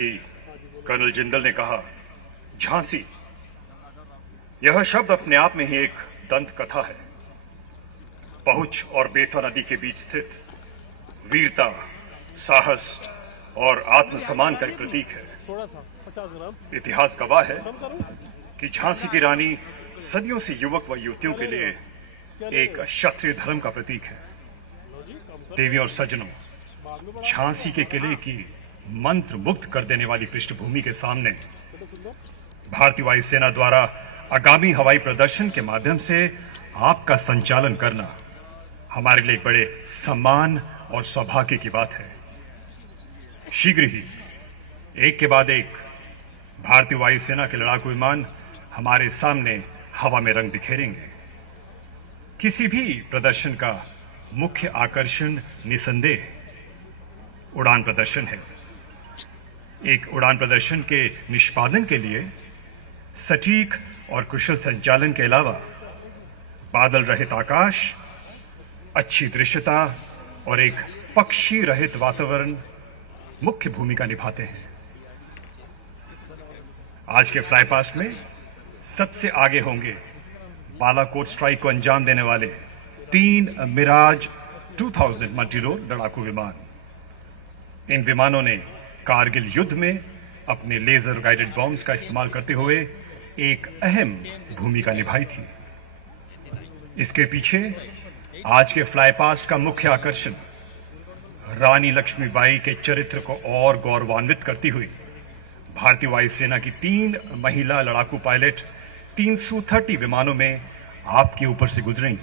Colonel Jindal ने कहा, झांसी, यह शब्द अपने आप में ही एक दंत कथा है। पहुंच और बेतवा नदी के बीच स्थित वीरता, साहस और आत्मसम्मान का एक प्रतीक है। इतिहास गवाह है कि झांसी की रानी सदियों से युवक व युवतियों के लिए एक क्षत्रिय धर्म का प्रतीक है। देवियों और सज्जनों, झांसी के किले की मंत्र मुग्ध कर देने वाली पृष्ठभूमि के सामने भारतीय वायुसेना द्वारा आगामी हवाई प्रदर्शन के माध्यम से आपका संचालन करना हमारे लिए एक बड़े सम्मान और सौभाग्य की बात है। शीघ्र ही एक के बाद एक भारतीय वायुसेना के लड़ाकू विमान हमारे सामने हवा में रंग बिखेरेंगे। किसी भी प्रदर्शन का मुख्य आकर्षण निसंदेह उड़ान प्रदर्शन है। एक उड़ान प्रदर्शन के निष्पादन के लिए सटीक और कुशल संचालन के अलावा बादल रहित आकाश, अच्छी दृश्यता और एक पक्षी रहित वातावरण मुख्य भूमिका निभाते हैं। आज के फ्लाई पास्ट में सबसे आगे होंगे बालाकोट स्ट्राइक को अंजाम देने वाले 3 मिराज 2000 मल्टीरोल लड़ाकू विमान। इन विमानों ने कारगिल युद्ध में अपने लेजर गाइडेड बॉम्ब्स का इस्तेमाल करते हुए एक अहम भूमिका निभाई थी। इसके पीछे आज के फ्लाई पास्ट का मुख्य आकर्षण रानी लक्ष्मीबाई के चरित्र को और गौरवान्वित करती हुई भारतीय वायुसेना की 3 महिला लड़ाकू पायलट 330 विमानों में आपके ऊपर से गुजरेंगी।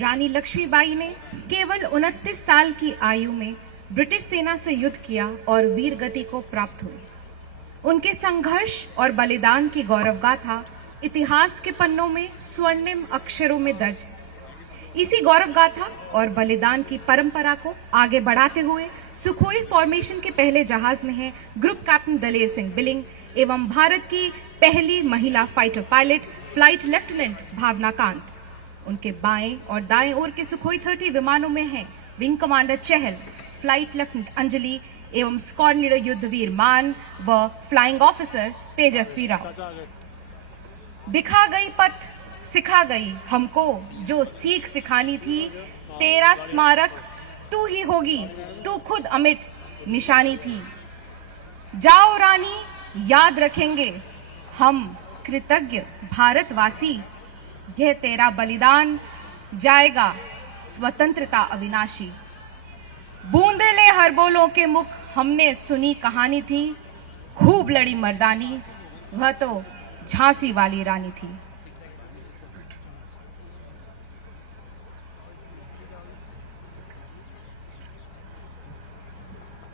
रानी लक्ष्मीबाई ने केवल 29 साल की आयु में ब्रिटिश सेना से युद्ध किया और वीर गति को प्राप्त हुई। उनके संघर्ष और बलिदान की गौरव गाथा इतिहास के पन्नों में स्वर्णिम अक्षरों में दर्ज है। इसी गौरव गाथा और बलिदान की परंपरा को आगे बढ़ाते हुए सुखोई फॉर्मेशन के पहले जहाज में है ग्रुप कैप्टन दलेर सिंह बिलिंग एवं भारत की पहली महिला फाइटर पायलट फ्लाइट लेफ्टिनेंट भावना कांत। उनके बाएं और दाएं ओर के सुखोई 30 विमानों में है विंग कमांडर चहल, फ्लाइट लेफ्टिनेंट अंजलि एवं स्क्वाड्रन लीडर युद्धवीर मान व फ्लाइंग ऑफिसर तेजस्वी राव। दिखा गई पथ सिखा गई हमको जो सीख सिखानी थी, तेरा स्मारक तू ही होगी, तू खुद अमिट निशानी थी। जाओ रानी, याद रखेंगे हम कृतज्ञ भारतवासी, यह तेरा बलिदान जाएगा स्वतंत्रता अविनाशी। बूंदेले हर बोलों के मुख हमने सुनी कहानी थी, खूब लड़ी मर्दानी, वह तो झांसी वाली रानी थी।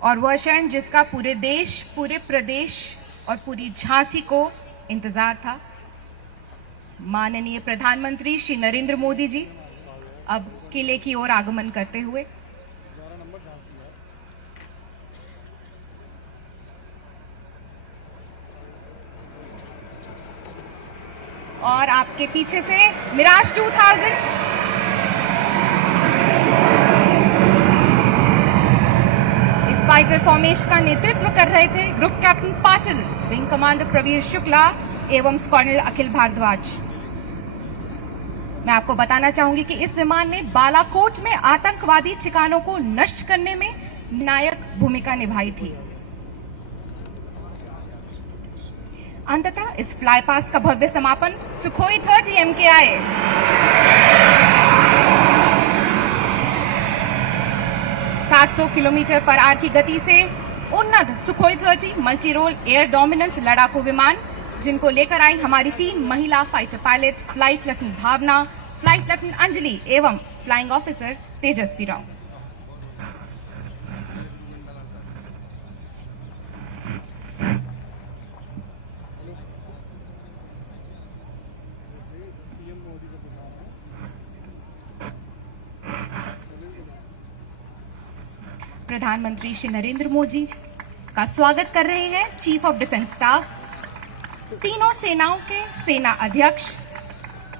और वह क्षण जिसका पूरे देश, पूरे प्रदेश और पूरी झांसी को इंतजार था। माननीय प्रधानमंत्री श्री नरेंद्र मोदी जी अब किले की ओर आगमन करते हुए और आपके पीछे से मिराज 2000 इस फाइटर फॉर्मेशन का नेतृत्व कर रहे थे group captain Patil, wing commander Pravir Shukla एवं स्क्वाड्रन अखिल भारद्वाज। मैं आपको बताना चाहूंगी कि इस विमान ने बालाकोट में आतंकवादी ठिकानों को नष्ट करने में निर्णायक भूमिका निभाई थी। अंततः इस फ्लाई पास्ट का भव्य समापन सुखोई 30 MKI 700 किलोमीटर पर आवर की गति से उन्नत Sukhoi 30 multi role air dominance लड़ाकू विमान, जिनको लेकर आई हमारी 3 महिला fighter pilot, flight lieutenant Bhavna, flight lieutenant Anjali एवं फ्लाइंग ऑफिसर तेजस्वी राव। प्रधानमंत्री श्री नरेंद्र मोदी का स्वागत कर रहे हैं चीफ ऑफ डिफेंस स्टाफ, तीनों सेनाओं के सेना अध्यक्ष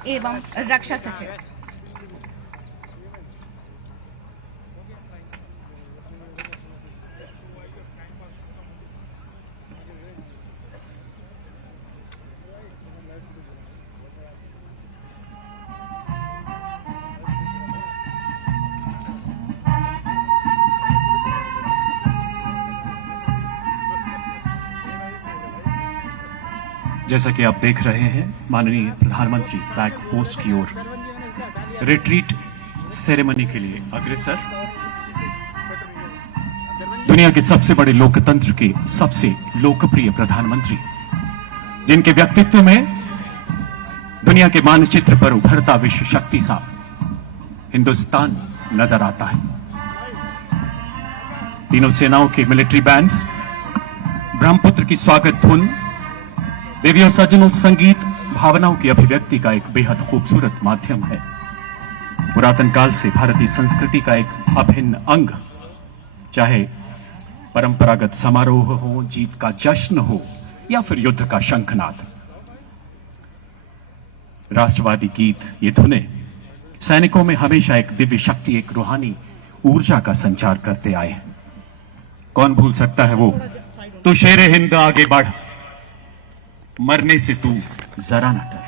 एवं रक्षा सचिव। जैसा कि आप देख रहे हैं, माननीय प्रधानमंत्री फ्लैग पोस्ट की ओर रिट्रीट सेरेमनी के लिए अग्रसर। दुनिया के सबसे बड़े लोकतंत्र के सबसे लोकप्रिय प्रधानमंत्री, जिनके व्यक्तित्व में दुनिया के मानचित्र पर उभरता विश्व शक्ति सा हिंदुस्तान नजर आता है। तीनों सेनाओं के मिलिट्री बैंड्स, ब्रह्मपुत्र की स्वागत धुन, देवियों सज्जनों संगीत भावनाओं की अभिव्यक्ति का एक बेहद खूबसूरत माध्यम है। पुरातन काल से भारतीय संस्कृति का एक अभिन्न अंग, चाहे परंपरागत समारोह हो, जीत का जश्न हो या फिर युद्ध का शंखनाद। राष्ट्रवादी गीत, ये धुनें सैनिकों में हमेशा एक दिव्य शक्ति, एक रूहानी ऊर्जा का संचार करते आए हैं। कौन भूल सकता है वो, तू शेरे हिंद आगे बढ़, मरने से तू जरा न डर।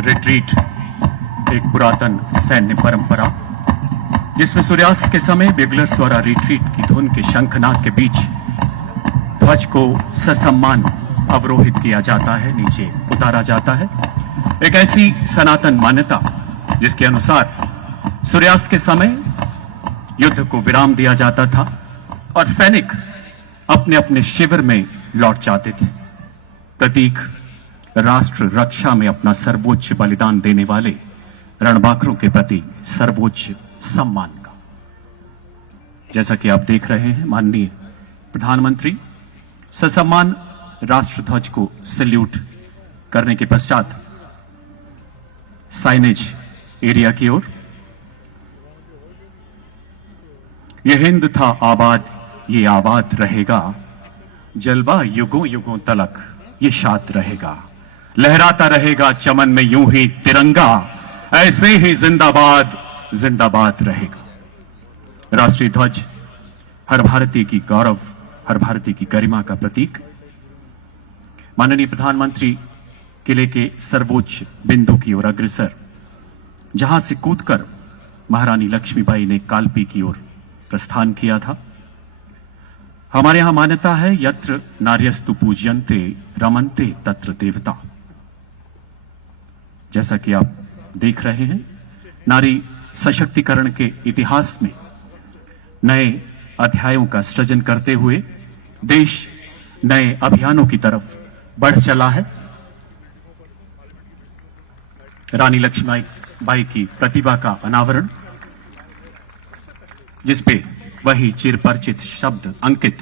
रिट्रीट एक पुरातन सैन्य परंपरा, जिसमें सूर्यास्त के समय बिगलर्स द्वारा रिट्रीट की धुन के शंखनाद के बीच ध्वज को ससम्मान अवरोहित किया जाता है, नीचे उतारा जाता है। एक ऐसी सनातन मान्यता जिसके अनुसार सूर्यास्त के समय युद्ध को विराम दिया जाता था और सैनिक अपने अपने शिविर में लौट जाते थे, प्रतीक राष्ट्र रक्षा में अपना सर्वोच्च बलिदान देने वाले रणबांकुरों के प्रति सर्वोच्च सम्मान का। जैसा कि आप देख रहे हैं, माननीय प्रधानमंत्री ससम्मान राष्ट्र ध्वज को सैल्यूट करने के पश्चात साइनेज एरिया की ओर, यह हिंद था आबाद, ये आबाद रहेगा, जलवा युगों युगों तलक ये शाद रहेगा, लहराता रहेगा चमन में यूं ही तिरंगा, ऐसे ही जिंदाबाद जिंदाबाद रहेगा। राष्ट्रीय ध्वज हर भारतीय की गौरव, हर भारतीय की गरिमा का प्रतीक। माननीय प्रधानमंत्री किले के सर्वोच्च बिंदु की ओर अग्रसर, जहां से कूदकर महारानी लक्ष्मीबाई ने कालपी की ओर प्रस्थान किया था। हमारे यहां मान्यता है, यत्र नार्यस्तु पूज्यन्ते रमन्ते तत्र देवता। जैसा कि आप देख रहे हैं, नारी सशक्तिकरण के इतिहास में नए अध्यायों का सृजन करते हुए देश नए अभियानों की तरफ बढ़ चला है। रानी लक्ष्मीबाई की प्रतिभा का अनावरण, जिसपे वही चिरपरिचित शब्द अंकित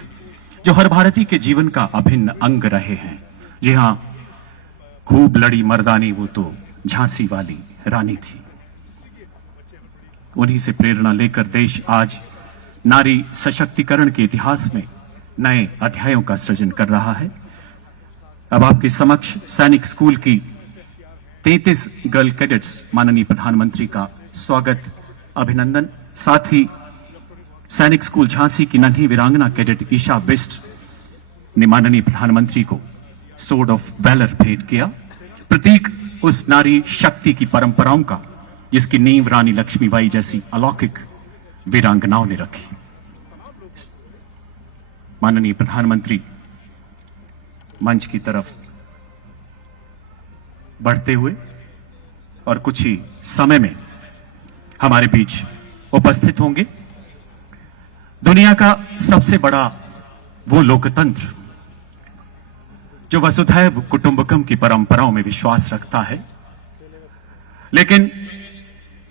जो हर भारतीय के जीवन का अभिन्न अंग रहे हैं। जी हां, खूब लड़ी मर्दानी वो तो झांसी वाली रानी थी। उन्हीं से प्रेरणा लेकर देश आज नारी सशक्तिकरण के इतिहास में नए अध्यायों का सृजन कर रहा है। अब आपके समक्ष सैनिक स्कूल की 33 गर्ल कैडेट्स माननीय प्रधानमंत्री का स्वागत, अभिनंदन, साथ ही सैनिक स्कूल झांसी की नन्ही वीरांगना कैडेट ईशा बिस्ट ने माननीय प्रधानमंत्री को सोर्ड ऑफ वैलर भेंट किया, प्रतीक उस नारी शक्ति की परंपराओं का जिसकी नींव रानी लक्ष्मीबाई जैसी अलौकिक वीरांगनाओं ने रखी। माननीय प्रधानमंत्री मंच की तरफ बढ़ते हुए और कुछ ही समय में हमारे बीच उपस्थित होंगे। दुनिया का सबसे बड़ा वो लोकतंत्र जो वसुधैव कुटुंबकम की परंपराओं में विश्वास रखता है, लेकिन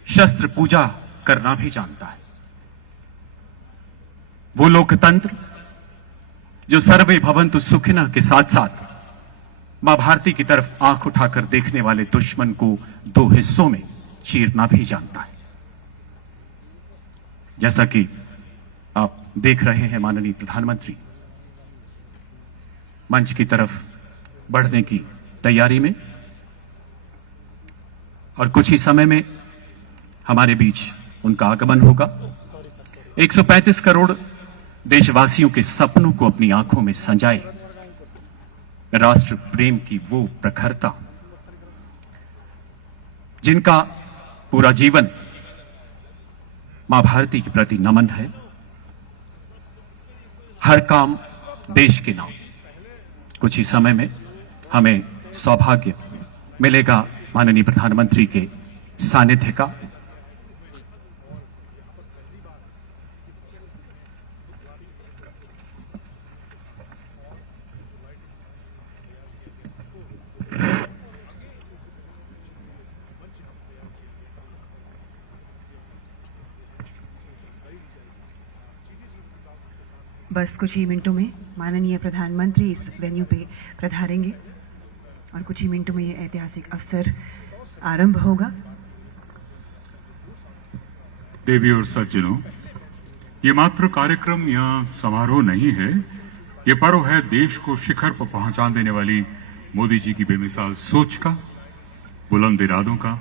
शस्त्र पूजा करना भी जानता है। वो लोकतंत्र जो सर्वे भवन्तु सुखिनः के साथ साथ मां भारती की तरफ आंख उठाकर देखने वाले दुश्मन को दो हिस्सों में चीरना भी जानता है। जैसा कि आप देख रहे हैं, माननीय प्रधानमंत्री मंच की तरफ बढ़ने की तैयारी में, और कुछ ही समय में हमारे बीच उनका आगमन होगा। 135 करोड़ देशवासियों के सपनों को अपनी आंखों में संजाए राष्ट्र प्रेम की वो प्रखरता, जिनका पूरा जीवन मां भारती के प्रति नमन है। हर काम देश के नाम। कुछ ही समय में हमें सौभाग्य मिलेगा माननीय प्रधानमंत्री के सानिध्य का। बस कुछ ही मिनटों में माननीय प्रधानमंत्री इस वेन्यू पे पधारेंगे और कुछ ही मिनटों में ये ऐतिहासिक अवसर आरंभ होगा। देवी और सज्जनों, ये मात्र कार्यक्रम या समारोह नहीं है, ये पर्व है देश को शिखर पर पहुंचा देने वाली मोदी जी की बेमिसाल सोच का, बुलंद इरादों का,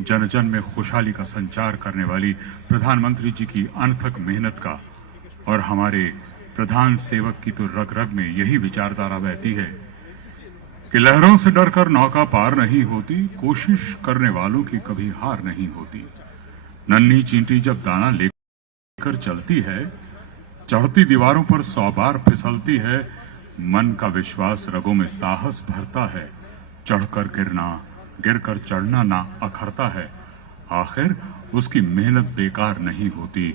जन जन में खुशहाली का संचार करने वाली प्रधानमंत्री जी की अनथक मेहनत का। और हमारे प्रधान सेवक की तो रग रग में यही विचारधारा बहती है कि लहरों से डरकर नौका पार नहीं होती, कोशिश करने वालों की कभी हार नहीं होती। नन्ही चींटी जब दाना लेकर चलती है, चढ़ती दीवारों पर 100 बार फिसलती है, मन का विश्वास रगों में साहस भरता है। चढ़कर गिरना, गिरकर चढ़ना ना अखरता है, आखिर उसकी मेहनत बेकार नहीं होती।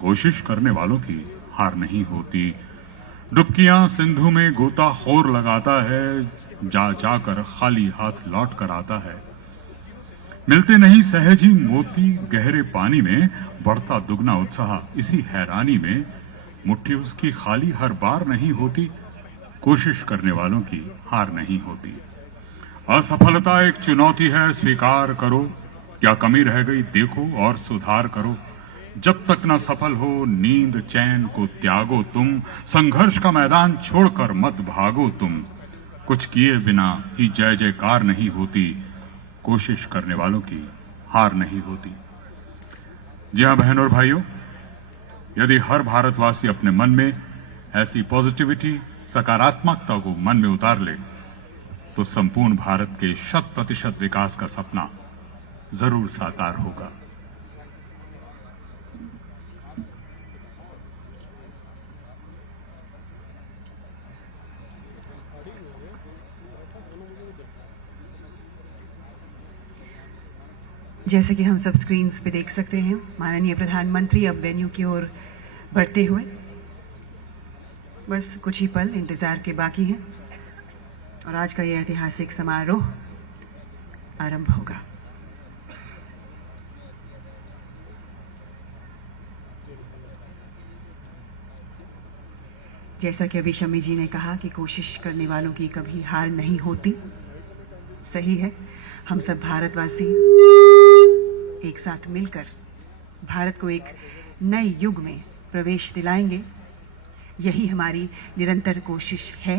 कोशिश करने वालों की हार नहीं होती। डुबकियां सिंधु में गोताखोर लगाता है, जा जाकर खाली हाथ लौट कर आता है। मिलते नहीं सहज ही मोती गहरे पानी में, बढ़ता दुगना उत्साह इसी हैरानी में। मुट्ठी उसकी खाली हर बार नहीं होती, कोशिश करने वालों की हार नहीं होती। असफलता एक चुनौती है, स्वीकार करो। क्या कमी रह गई देखो और सुधार करो। जब तक न सफल हो नींद चैन को त्यागो तुम, संघर्ष का मैदान छोड़कर मत भागो तुम। कुछ किए बिना ही जय जयकार नहीं होती, कोशिश करने वालों की हार नहीं होती। जी हां बहनों और भाइयों, यदि हर भारतवासी अपने मन में ऐसी पॉजिटिविटी, सकारात्मकता को मन में उतार ले, तो संपूर्ण भारत के 100% विकास का सपना जरूर साकार होगा। जैसे कि हम सब स्क्रीन्स पे देख सकते हैं, माननीय प्रधानमंत्री अब वेन्यू की ओर बढ़ते हुए। बस कुछ ही पल इंतजार के बाकी हैं और आज का यह ऐतिहासिक समारोह आरंभ होगा। जैसा कि अभी शम्मी जी ने कहा कि कोशिश करने वालों की कभी हार नहीं होती, सही है। हम सब भारतवासी एक साथ मिलकर भारत को एक नए युग में प्रवेश दिलाएंगे। यही हमारी निरंतर कोशिश है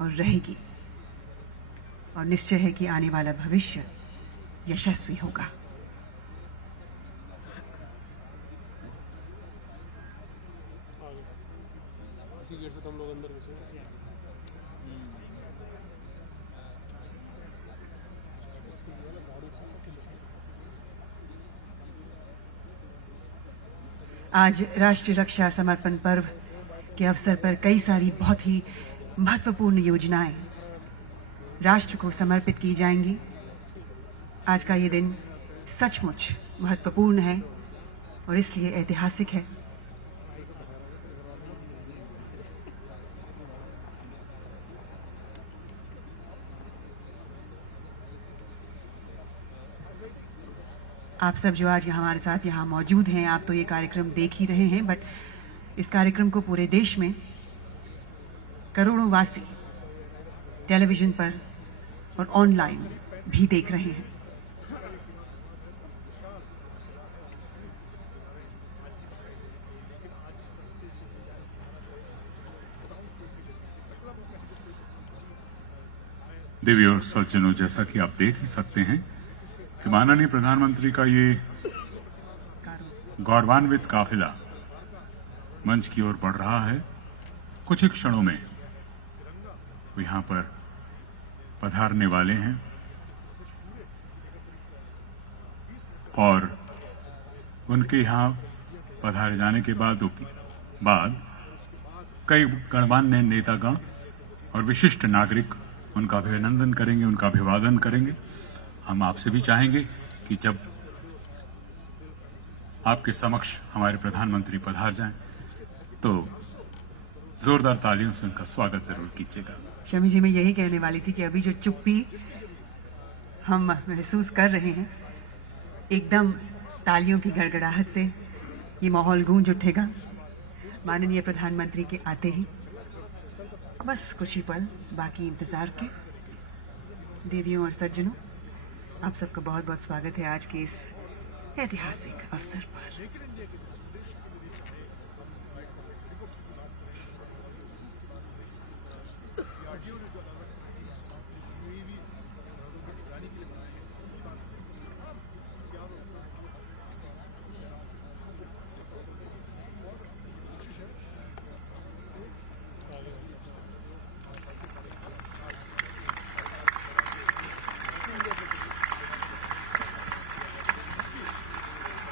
और रहेगी, और निश्चय है कि आने वाला भविष्य यशस्वी होगा। आज राष्ट्रीय रक्षा समर्पण पर्व के अवसर पर कई सारी बहुत ही महत्वपूर्ण योजनाएं राष्ट्र को समर्पित की जाएंगी। आज का ये दिन सचमुच महत्वपूर्ण है और इसलिए ऐतिहासिक है। आप सब जो आज हमारे साथ यहाँ मौजूद हैं, आप तो ये कार्यक्रम देख ही रहे हैं, बट इस कार्यक्रम को पूरे देश में करोड़ों वासी टेलीविजन पर और ऑनलाइन भी देख रहे हैं। देवी और सज्जनों, जैसा कि आप देख ही सकते हैं कि माननीय प्रधानमंत्री का ये गौरवान्वित काफिला मंच की ओर बढ़ रहा है। कुछ ही क्षणों में वो यहां पर पधारने वाले हैं और उनके यहां पधारे जाने के बाद कई गणमान्य नेतागण और विशिष्ट नागरिक उनका अभिनंदन करेंगे, उनका अभिवादन करेंगे। हम आपसे भी चाहेंगे कि जब आपके समक्ष हमारे प्रधानमंत्री पधार जाएं तो जोरदार तालियों से उनका स्वागत जरूर कीजिएगा। शमी जी, मैं यही कहने वाली थी कि अभी जो चुप्पी हम महसूस कर रहे हैं, एकदम तालियों की गड़गड़ाहट से ये माहौल गूंज उठेगा माननीय प्रधानमंत्री के आते ही। बस कुछ ही पल बाकी इंतजार के। देवियों और सज्जनों, आप सबका बहुत बहुत स्वागत है आज के इस ऐतिहासिक अवसर पर।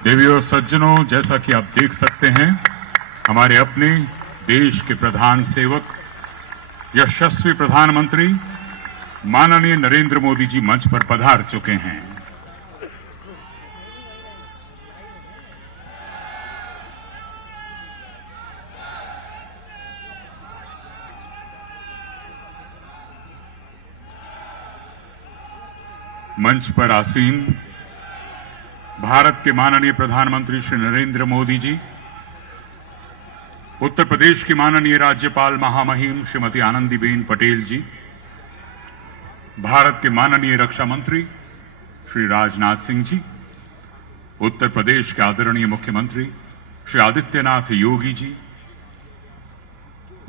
देवी और सज्जनों, जैसा कि आप देख सकते हैं, हमारे अपने देश के प्रधान सेवक यशस्वी प्रधानमंत्री माननीय नरेंद्र मोदी जी मंच पर पधार चुके हैं। मंच पर आसीन भारत के माननीय प्रधानमंत्री श्री नरेंद्र मोदी जी, उत्तर प्रदेश की माननीय राज्यपाल महामहिम श्रीमती आनंदीबेन पटेल जी, भारत के माननीय रक्षा मंत्री श्री राजनाथ सिंह जी, उत्तर प्रदेश के आदरणीय मुख्यमंत्री श्री आदित्यनाथ योगी जी,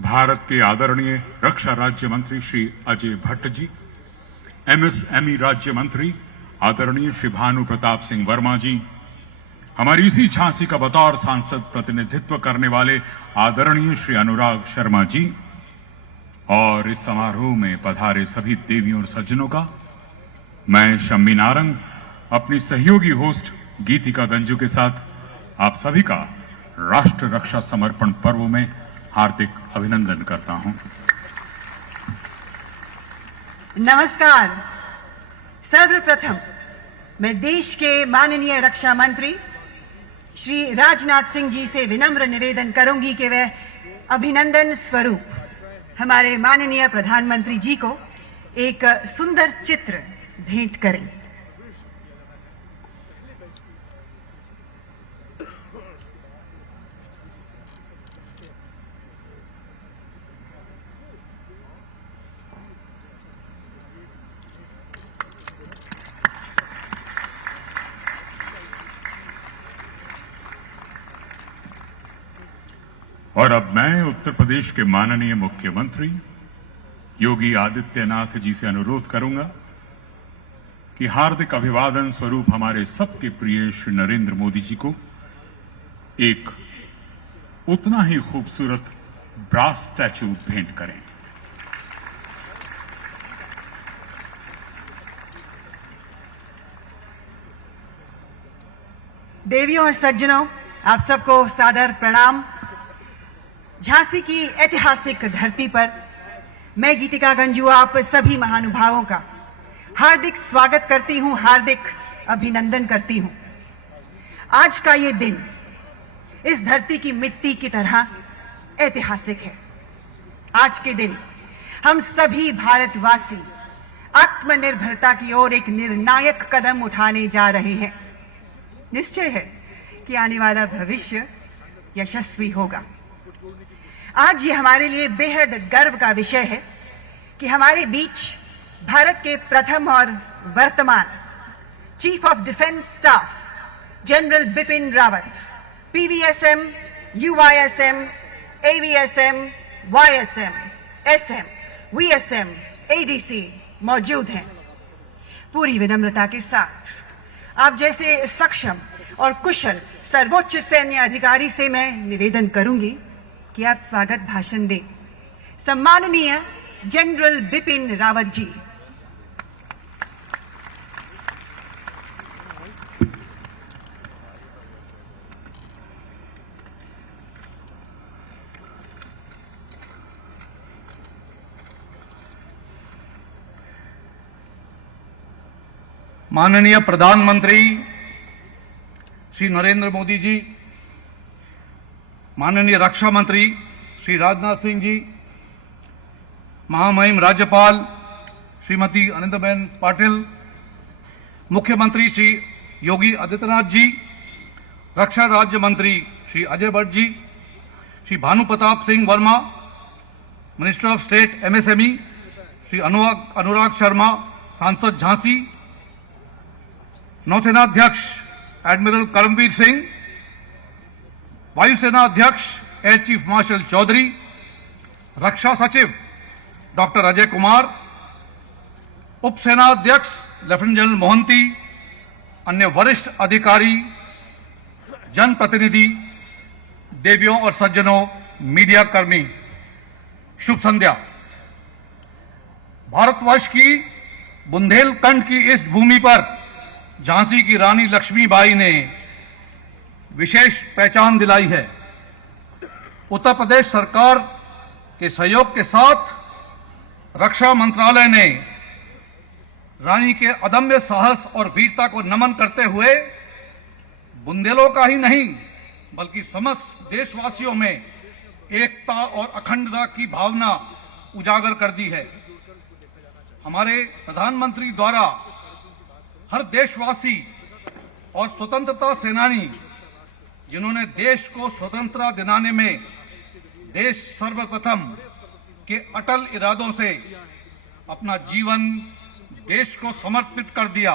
भारत के आदरणीय रक्षा राज्य मंत्री श्री अजय भट्ट जी, एमएसएमई राज्य मंत्री आदरणीय श्री भानु प्रताप सिंह वर्मा जी, हमारी इसी झांसी का बतौर सांसद प्रतिनिधित्व करने वाले आदरणीय श्री अनुराग शर्मा जी, और इस समारोह में पधारे सभी देवियों और सज्जनों का मैं शम्मी नारंग अपनी सहयोगी होस्ट गीतिका गंजू के साथ आप सभी का राष्ट्र रक्षा समर्पण पर्व में हार्दिक अभिनंदन करता हूं। नमस्कार। सर्वप्रथम मैं देश के माननीय रक्षा मंत्री श्री राजनाथ सिंह जी से विनम्र निवेदन करूंगी कि वे अभिनंदन स्वरूप हमारे माननीय प्रधानमंत्री जी को एक सुंदर चित्र भेंट करें। और अब मैं उत्तर प्रदेश के माननीय मुख्यमंत्री योगी आदित्यनाथ जी से अनुरोध करूंगा कि हार्दिक अभिवादन स्वरूप हमारे सबके प्रिय श्री नरेंद्र मोदी जी को एक उतना ही खूबसूरत ब्रास स्टैचू भेंट करें। देवियों और सज्जनों, आप सबको सादर प्रणाम। झांसी की ऐतिहासिक धरती पर मैं गीतिका गंजू आप सभी महानुभावों का हार्दिक स्वागत करती हूं, हार्दिक अभिनंदन करती हूं। आज का ये दिन इस धरती की मिट्टी की तरह ऐतिहासिक है। आज के दिन हम सभी भारतवासी आत्मनिर्भरता की ओर एक निर्णायक कदम उठाने जा रहे हैं। निश्चय है कि आने वाला भविष्य यशस्वी होगा। आज ये हमारे लिए बेहद गर्व का विषय है कि हमारे बीच भारत के प्रथम और वर्तमान chief of defence staff general Bipin Rawat, PVSM, UISM, AVSM, YSM, SM, VSM, ADC मौजूद हैं। पूरी विनम्रता के साथ आप जैसे सक्षम और कुशल सर्वोच्च सैन्य अधिकारी से मैं निवेदन करूंगी कि आप स्वागत भाषण दें। सम्माननीय जनरल बिपिन रावत जी। माननीय प्रधानमंत्री श्री नरेंद्र मोदी जी, माननीय रक्षा मंत्री श्री राजनाथ सिंह जी, महामहिम राज्यपाल श्रीमती आनंदीबेन पाटिल, मुख्यमंत्री श्री योगी आदित्यनाथ जी, रक्षा राज्य मंत्री Shri Ajay Bhatt ji, Shri Bhanu Pratap Singh Verma, minister of state MSME Shri Anurag Sharma, सांसद झांसी, नौसेना अध्यक्ष एडमिरल करमवीर सिंह, वायुसेना अध्यक्ष एयर चीफ मार्शल चौधरी, रक्षा सचिव डॉक्टर अजय कुमार, उप सेना अध्यक्ष लेफ्टिनेंट जनरल मोहंती, अन्य वरिष्ठ अधिकारी, जनप्रतिनिधि, देवियों और सज्जनों, मीडिया कर्मी, शुभ संध्या। भारतवर्ष की बुंदेलखंड की इस भूमि पर झांसी की रानी लक्ष्मीबाई ने विशेष पहचान दिलाई है। उत्तर प्रदेश सरकार के सहयोग के साथ रक्षा मंत्रालय ने रानी के अदम्य साहस और वीरता को नमन करते हुए बुंदेलों का ही नहीं बल्कि समस्त देशवासियों में एकता और अखंडता की भावना उजागर कर दी है। हमारे प्रधानमंत्री द्वारा हर देशवासी और स्वतंत्रता सेनानी जिन्होंने देश को स्वतंत्रता दिलाने में देश सर्वप्रथम के अटल इरादों से अपना जीवन देश को समर्पित कर दिया,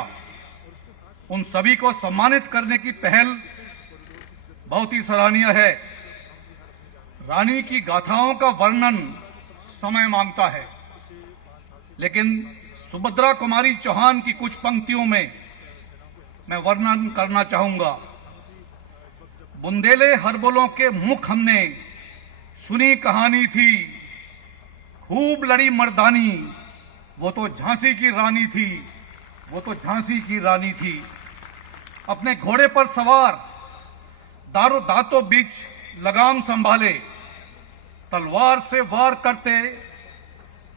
उन सभी को सम्मानित करने की पहल बहुत ही सराहनीय है। रानी की गाथाओं का वर्णन समय मांगता है, लेकिन सुभद्रा कुमारी चौहान की कुछ पंक्तियों में मैं वर्णन करना चाहूंगा। बुंदेले हरबोलों के मुख हमने सुनी कहानी थी, खूब लड़ी मर्दानी, वो तो झांसी की रानी थी, वो तो झांसी की रानी थी। अपने घोड़े पर सवार दारों दांतों बीच लगाम संभाले, तलवार से वार करते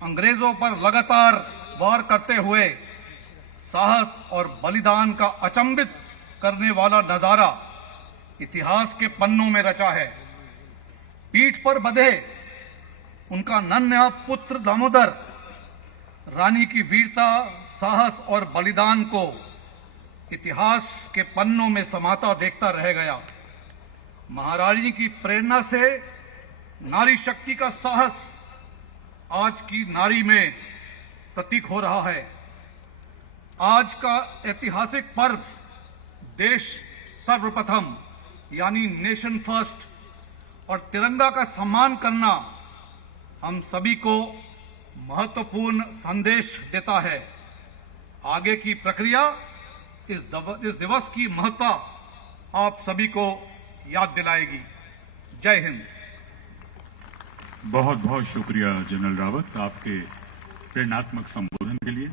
अंग्रेजों पर लगातार वार करते हुए साहस और बलिदान का अचंभित करने वाला नजारा इतिहास के पन्नों में रचा है। पीठ पर बंधे उनका नन्हा पुत्र दामोदर रानी की वीरता, साहस और बलिदान को इतिहास के पन्नों में समाता देखता रह गया। महारानी की प्रेरणा से नारी शक्ति का साहस आज की नारी में प्रतीक हो रहा है। आज का ऐतिहासिक पर्व देश सर्वप्रथम यानी नेशन फर्स्ट और तिरंगा का सम्मान करना हम सभी को महत्वपूर्ण संदेश देता है। आगे की प्रक्रिया इस दिवस की महत्ता आप सभी को याद दिलाएगी। जय हिंद। बहुत बहुत शुक्रिया जनरल रावत आपके प्रेरणात्मक संबोधन के लिए।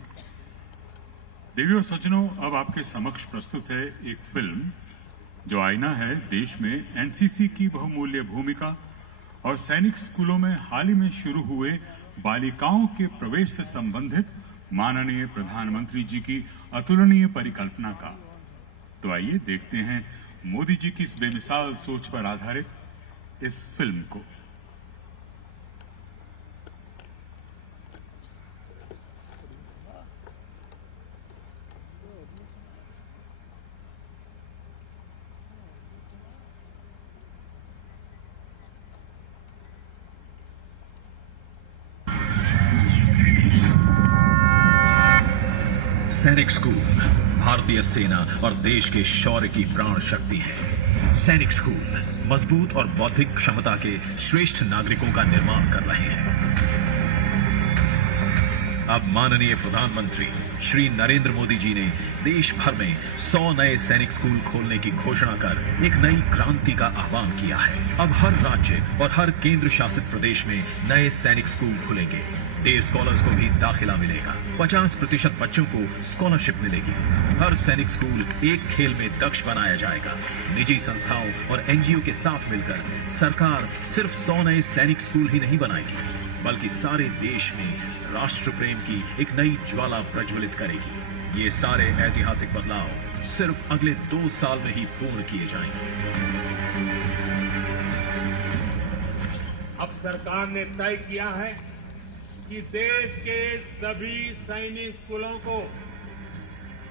देवियों सज्जनों, अब आपके समक्ष प्रस्तुत है एक फिल्म जो आईना है देश में एनसीसी की बहुमूल्य भूमिका और सैनिक स्कूलों में हाल ही में शुरू हुए बालिकाओं के प्रवेश से संबंधित माननीय प्रधानमंत्री जी की अतुलनीय परिकल्पना का। तो आइए देखते हैं मोदी जी की इस बेमिसाल सोच पर आधारित इस फिल्म को। सैनिक स्कूल भारतीय सेना और देश के शौर्य की प्राण शक्ति है। सैनिक स्कूल मजबूत और बौद्धिक क्षमता के श्रेष्ठ नागरिकों का निर्माण कर रहे हैं। अब माननीय प्रधानमंत्री श्री नरेंद्र मोदी जी ने देश भर में 100 नए सैनिक स्कूल खोलने की घोषणा कर एक नई क्रांति का आह्वान किया है। अब हर राज्य और हर केंद्र शासित प्रदेश में नए सैनिक स्कूल खुलेंगे। डे स्कॉलर्स को भी दाखिला मिलेगा। 50% बच्चों को स्कॉलरशिप मिलेगी। हर सैनिक स्कूल एक खेल में दक्ष बनाया जाएगा। निजी संस्थाओं और एनजीओ के साथ मिलकर सरकार सिर्फ 100 नए सैनिक स्कूल ही नहीं बनाएगी, बल्कि सारे देश में राष्ट्र प्रेम की एक नई ज्वाला प्रज्वलित करेगी। ये सारे ऐतिहासिक बदलाव सिर्फ अगले 2 साल में ही पूर्ण किए जाएंगे। अब सरकार ने तय किया है कि देश के सभी सैनिक स्कूलों को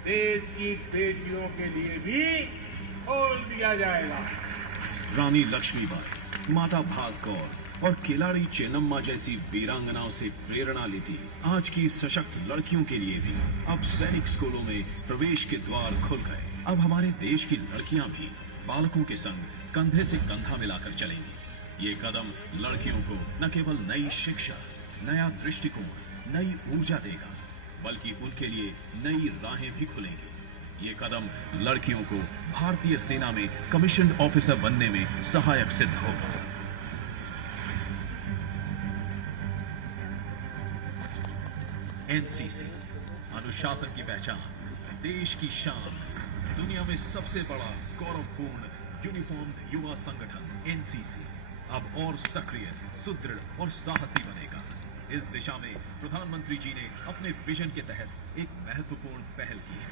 देश की बेटियों के लिए भी खोल दिया जाएगा। रानी लक्ष्मीबाई, माता भाग कौर और खिलाड़ी चेन्नम्मा जैसी वीरांगनाओं से प्रेरणा लेती आज की सशक्त लड़कियों के लिए भी अब सैनिक स्कूलों में प्रवेश के द्वार खुल गए। अब हमारे देश की लड़कियां भी बालकों के संग कंधे से कंधा मिलाकर चलेंगी। ये कदम लड़कियों को न केवल नई शिक्षा, नया दृष्टिकोण, नई ऊर्जा देगा, बल्कि उनके लिए नई राहें भी खुलेंगी। ये कदम लड़कियों को भारतीय सेना में कमीशन्ड ऑफिसर बनने में सहायक सिद्ध होगा। एनसीसी अनुशासन की पहचान, देश की शान, दुनिया में सबसे बड़ा गौरवपूर्ण यूनिफॉर्म युवा संगठन एनसीसी अब और सक्रिय, सुदृढ़ और साहसी बनेगा। इस दिशा में प्रधानमंत्री जी ने अपने विजन के तहत एक महत्वपूर्ण पहल की है।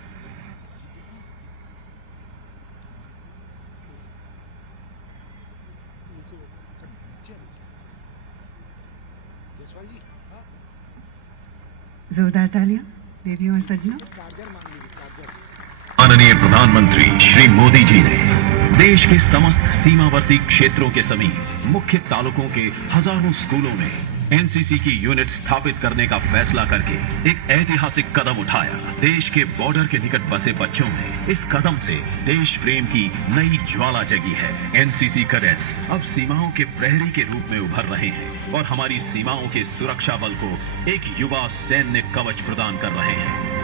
जोरदार तालियां देवियों और सज्जनों। माननीय प्रधानमंत्री श्री मोदी जी ने देश के समस्त सीमावर्ती क्षेत्रों के समीप मुख्य तालुकों के हजारों स्कूलों में एनसीसी की यूनिट स्थापित करने का फैसला करके एक ऐतिहासिक कदम उठाया। देश के बॉर्डर के निकट बसे बच्चों में इस कदम से देश प्रेम की नई ज्वाला जगी है। एनसीसी कैडेट्स अब सीमाओं के प्रहरी के रूप में उभर रहे हैं और हमारी सीमाओं के सुरक्षा बल को एक युवा सैन्य कवच प्रदान कर रहे हैं।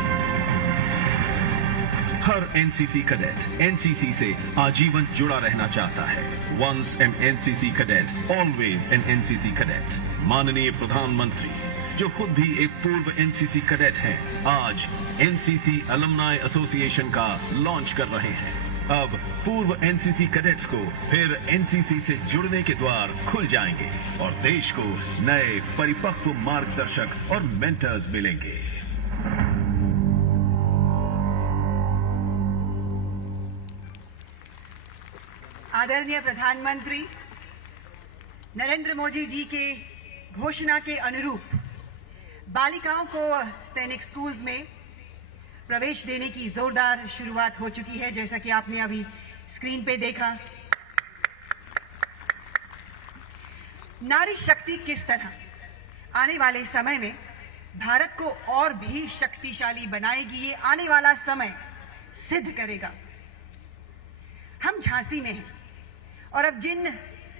हर एनसीसी कैडेट एनसीसी से आजीवन जुड़ा रहना चाहता है। Once an NCC cadet, always an NCC cadet. माननीय प्रधानमंत्री, जो खुद भी एक पूर्व एनसीसी कैडेट हैं, आज एनसीसी अलुमनाई एसोसिएशन का लॉन्च कर रहे हैं। अब पूर्व एनसीसी कैडेट्स को फिर एनसीसी से जुड़ने के द्वार खुल जाएंगे और देश को नए परिपक्व मार्गदर्शक और मेंटर्स मिलेंगे। आदरणीय प्रधानमंत्री नरेंद्र मोदी जी के घोषणा के अनुरूप बालिकाओं को सैनिक स्कूल्स में प्रवेश देने की जोरदार शुरुआत हो चुकी है, जैसा कि आपने अभी स्क्रीन पे देखा। नारी शक्ति किस तरह आने वाले समय में भारत को और भी शक्तिशाली बनाएगी, ये आने वाला समय सिद्ध करेगा। हम झांसी में हैं और अब जिन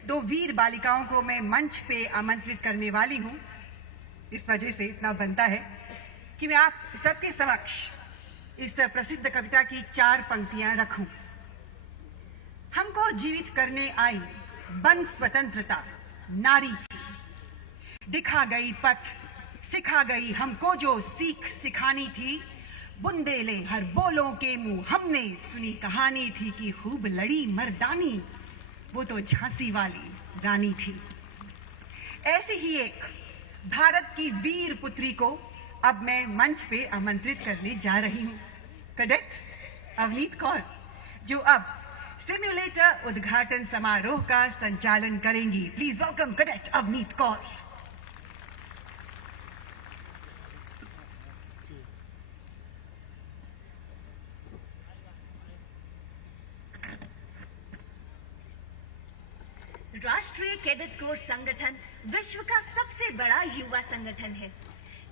2 वीर बालिकाओं को मैं मंच पे आमंत्रित करने वाली हूं, इस वजह से इतना बनता है कि मैं आप सबके समक्ष इस प्रसिद्ध कविता की 4 पंक्तियां रखूं। हमको जीवित करने आई बन स्वतंत्रता नारी थी, दिखा गई पथ सिखा गई हमको जो सीख सिखानी थी। बुंदे ले हर बोलों के मुंह हमने सुनी कहानी थी कि खूब लड़ी मर्दानी वो तो झांसी वाली रानी थी। ऐसी ही एक भारत की वीर पुत्री को अब मैं मंच पे आमंत्रित करने जा रही हूं, कैडेट अवनीत कौर, जो अब सिम्युलेटर उद्घाटन समारोह का संचालन करेंगी। Please welcome cadet Avneet Kaur. राष्ट्रीय कैडेट कोर संगठन विश्व का सबसे बड़ा युवा संगठन है।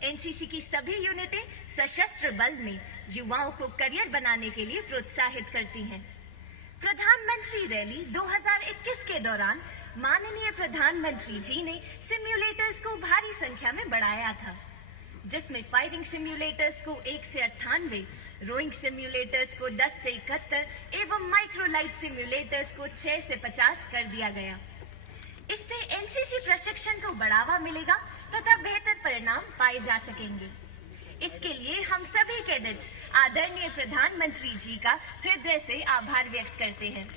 एनसीसी की सभी यूनिटें सशस्त्र बल में युवाओं को करियर बनाने के लिए प्रोत्साहित करती हैं। प्रधानमंत्री रैली 2021 के दौरान माननीय प्रधानमंत्री जी ने सिम्युलेटर्स को भारी संख्या में बढ़ाया था, जिसमें फाइटिंग सिम्युलेटर्स को 1 से 98, रोइंग सिम्युलेटर्स को 10 से 71 एवं माइक्रोलाइट सिम्युलेटर्स को 6 से 50 कर दिया गया। इससे एनसीसी प्रशिक्षण को बढ़ावा मिलेगा तथा बेहतर परिणाम पाए जा सकेंगे। इसके लिए हम सभी कैडेट्स आदरणीय प्रधानमंत्री जी का हृदय से आभार व्यक्त करते हैं।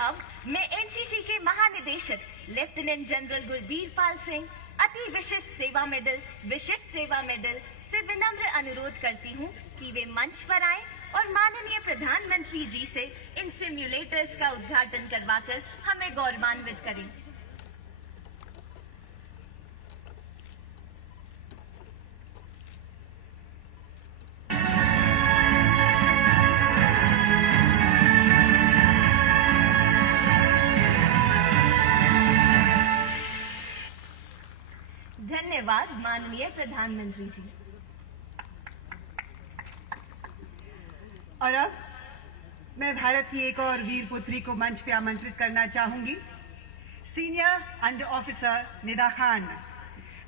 अब मैं एनसीसी के महानिदेशक लेफ्टिनेंट जनरल गुरबीर पाल सिंह अति विशिष्ट सेवा मेडल से विनम्र अनुरोध करती हूं कि वे मंच पर आएं और माननीय प्रधानमंत्री जी से इन सिम्युलेटर्स का उद्घाटन करवाकर हमें गौरवान्वित करें। धन्यवाद माननीय प्रधानमंत्री जी। और अब मैं भारत की एक और वीर पुत्री को मंच पे आमंत्रित करना चाहूंगी, senior under officer Nida Khan,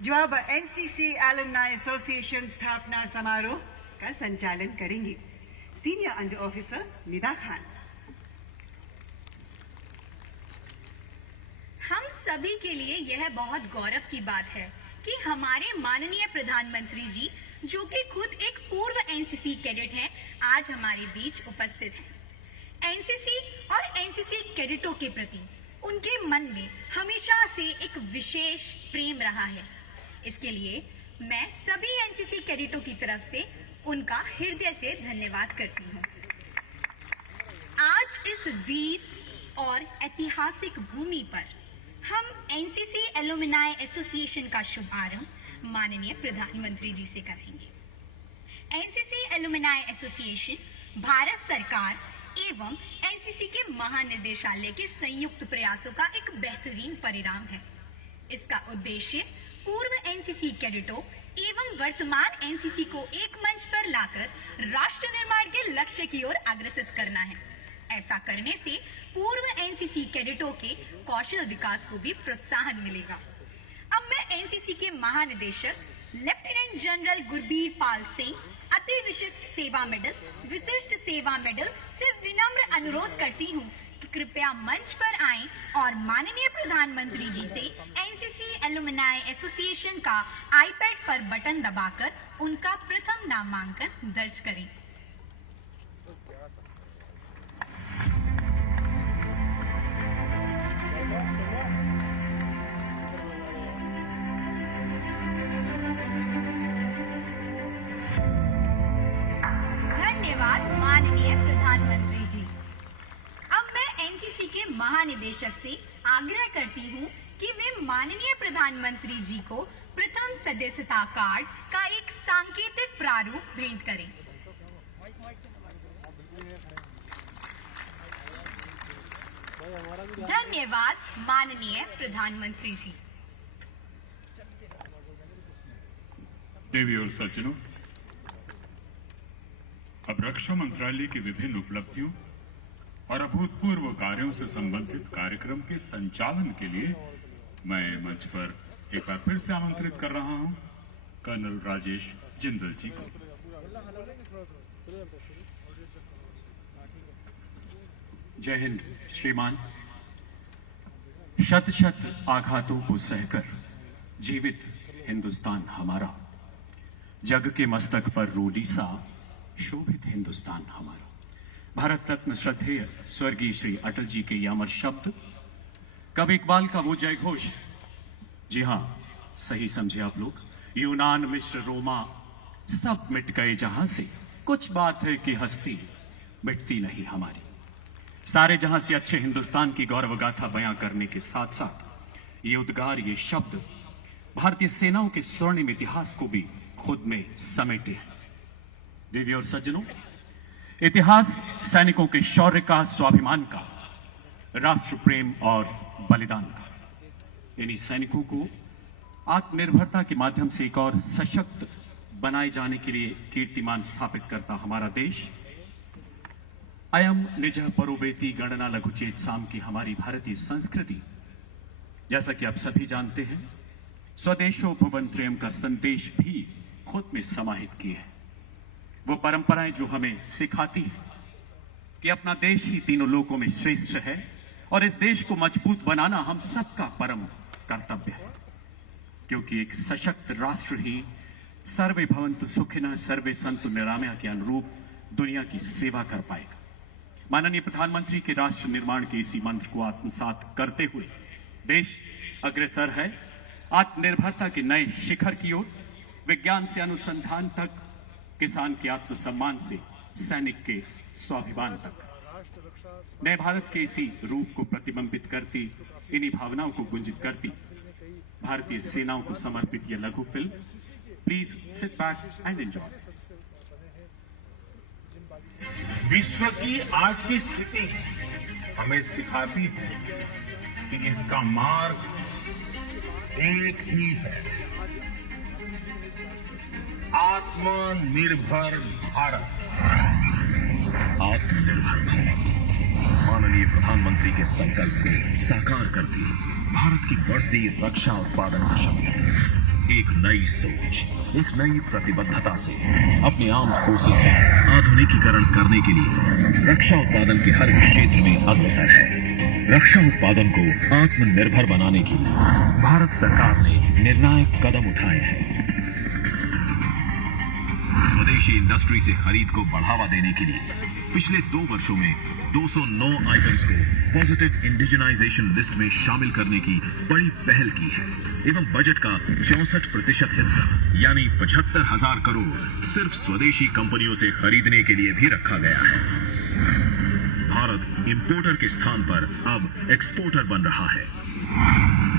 जो अब एनसीसी एलुमनाई एसोसिएशन स्थापना समारोह का संचालन करेंगी। Senior under officer Nida Khan. हम सभी के लिए यह बहुत गौरव की बात है कि हमारे माननीय प्रधानमंत्री जी, जो कि खुद एक पूर्व एनसीसी कैडेट हैं, आज हमारे बीच उपस्थित हैं। एनसीसी और एनसीसी कैडेटों के प्रति उनके मन में हमेशा से एक विशेष प्रेम रहा है। इसके लिए मैं सभी एनसीसी कैडेटों की तरफ से उनका हृदय से धन्यवाद करती हूँ। आज इस वीर और ऐतिहासिक भूमि पर हम एनसीसी एलुमनाई एसोसिएशन का शुभारंभ माननीय प्रधानमंत्री जी से करेंगे। एनसीसी एलुमनाई एसोसिएशन भारत सरकार एवं एनसीसी के महानिदेशालय के संयुक्त प्रयासों का एक बेहतरीन परिणाम है। इसका उद्देश्य पूर्व एनसीसी कैडेटों एवं वर्तमान एनसीसी को एक मंच पर लाकर राष्ट्र निर्माण के लक्ष्य की ओर अग्रसर करना है। ऐसा करने से पूर्व एनसीसी कैडेटों के कौशल विकास को भी प्रोत्साहन मिलेगा। अब मैं एनसीसी के महानिदेशक लेफ्टिनेंट जनरल गुरबीर पाल सिंह अति विशिष्ट सेवा मेडल से विनम्र अनुरोध करती हूँ कि कृपया मंच पर आएं और माननीय प्रधानमंत्री जी से एनसीसी एलुमनाई एसोसिएशन का आईपैड पर बटन दबाकर उनका प्रथम नामांकन दर्ज करें। धन्यवाद माननीय प्रधानमंत्री जी। अब मैं एनसीसी के महानिदेशक से आग्रह करती हूँ कि वे माननीय प्रधानमंत्री जी को प्रथम सदस्यता कार्ड का एक सांकेतिक प्रारूप भेंट करें। धन्यवाद माननीय प्रधानमंत्री जी। देवी और सज्जनों, अब रक्षा मंत्रालय की विभिन्न उपलब्धियों और अभूतपूर्व कार्यों से संबंधित कार्यक्रम के संचालन के लिए मैं मंच पर एक बार फिर से आमंत्रित कर रहा हूं कर्नल राजेश जिंदल जी को। जय हिंद श्रीमान। शत शत आघातों को सहकर जीवित हिंदुस्तान हमारा, जग के मस्तक पर रूडी सा शोभित हिंदुस्तान हमारा। भारत रत्न श्रद्धेय स्वर्गीय श्री अटल जी के ये अमर शब्द, कवि इकबाल का वो जय घोष, जी हां सही समझे आप लोग, यूनान मिस्र रोमा सब मिट गए जहां से, कुछ बात है कि हस्ती मिटती नहीं हमारी। सारे जहां से अच्छे हिंदुस्तान की गौरव गाथा बयां करने के साथ साथ ये उद्गार, ये शब्द भारतीय सेनाओं के स्वर्णिम इतिहास को भी खुद में समेटे हैं। देवी और सज्जनों, इतिहास सैनिकों के शौर्य का, स्वाभिमान का, राष्ट्र प्रेम और बलिदान का। इन्हीं सैनिकों को आत्मनिर्भरता के माध्यम से एक और सशक्त बनाए जाने के लिए कीर्तिमान स्थापित करता हमारा देश, अयम निज परोवेति गणना लघुचेत साम की हमारी भारतीय संस्कृति, जैसा कि आप सभी जानते हैं, स्वदेशो भुवन त्रयम का संदेश भी खुद में समाहित की है। वो परंपराएं जो हमें सिखाती है कि अपना देश ही तीनों लोकों में श्रेष्ठ है और इस देश को मजबूत बनाना हम सबका परम कर्तव्य है, क्योंकि एक सशक्त राष्ट्र ही सर्वे भवन्तु सुखिनः सर्वे सन्तु निरामया के अनुरूप दुनिया की सेवा कर पाएगा। माननीय प्रधानमंत्री के राष्ट्र निर्माण के इसी मंत्र को आत्मसात करते हुए देश अग्रसर है आत्मनिर्भरता के नए शिखर की ओर, विज्ञान से अनुसंधान तक, किसान के आत्मसम्मान से सैनिक के स्वाभिमान तक। नए भारत के इसी रूप को प्रतिबिंबित करती, इन्हीं भावनाओं को गुंजित करती भारतीय सेनाओं को समर्पित यह लघु film please sit back and enjoy. विश्व की आज की स्थिति हमें सिखाती है कि इसका मार्ग एक ही है, आत्मनिर्भर भारत। आत्मनिर्भर भारत माननीय प्रधानमंत्री के संकल्प को साकार करती भारत की बढ़ती रक्षा उत्पादन क्षमता, एक नई सोच, एक नई प्रतिबद्धता से अपने आर्म्ड फोर्सेस का आधुनिकीकरण करने के लिए रक्षा उत्पादन के हर क्षेत्र में अग्रसर है। रक्षा उत्पादन को आत्मनिर्भर बनाने के लिए भारत सरकार ने निर्णायक कदम उठाए हैं। स्वदेशी इंडस्ट्री से खरीद को बढ़ावा देने के लिए पिछले 2 वर्षों में 209 आइटम्स को पॉजिटिव इंडिजिनाइजेशन लिस्ट में शामिल करने की बड़ी पहल की है एवं बजट का 64% हिस्सा यानी 75,000 करोड़ सिर्फ स्वदेशी कंपनियों से खरीदने के लिए भी रखा गया है। भारत इंपोर्टर के स्थान पर अब एक्सपोर्टर बन रहा है।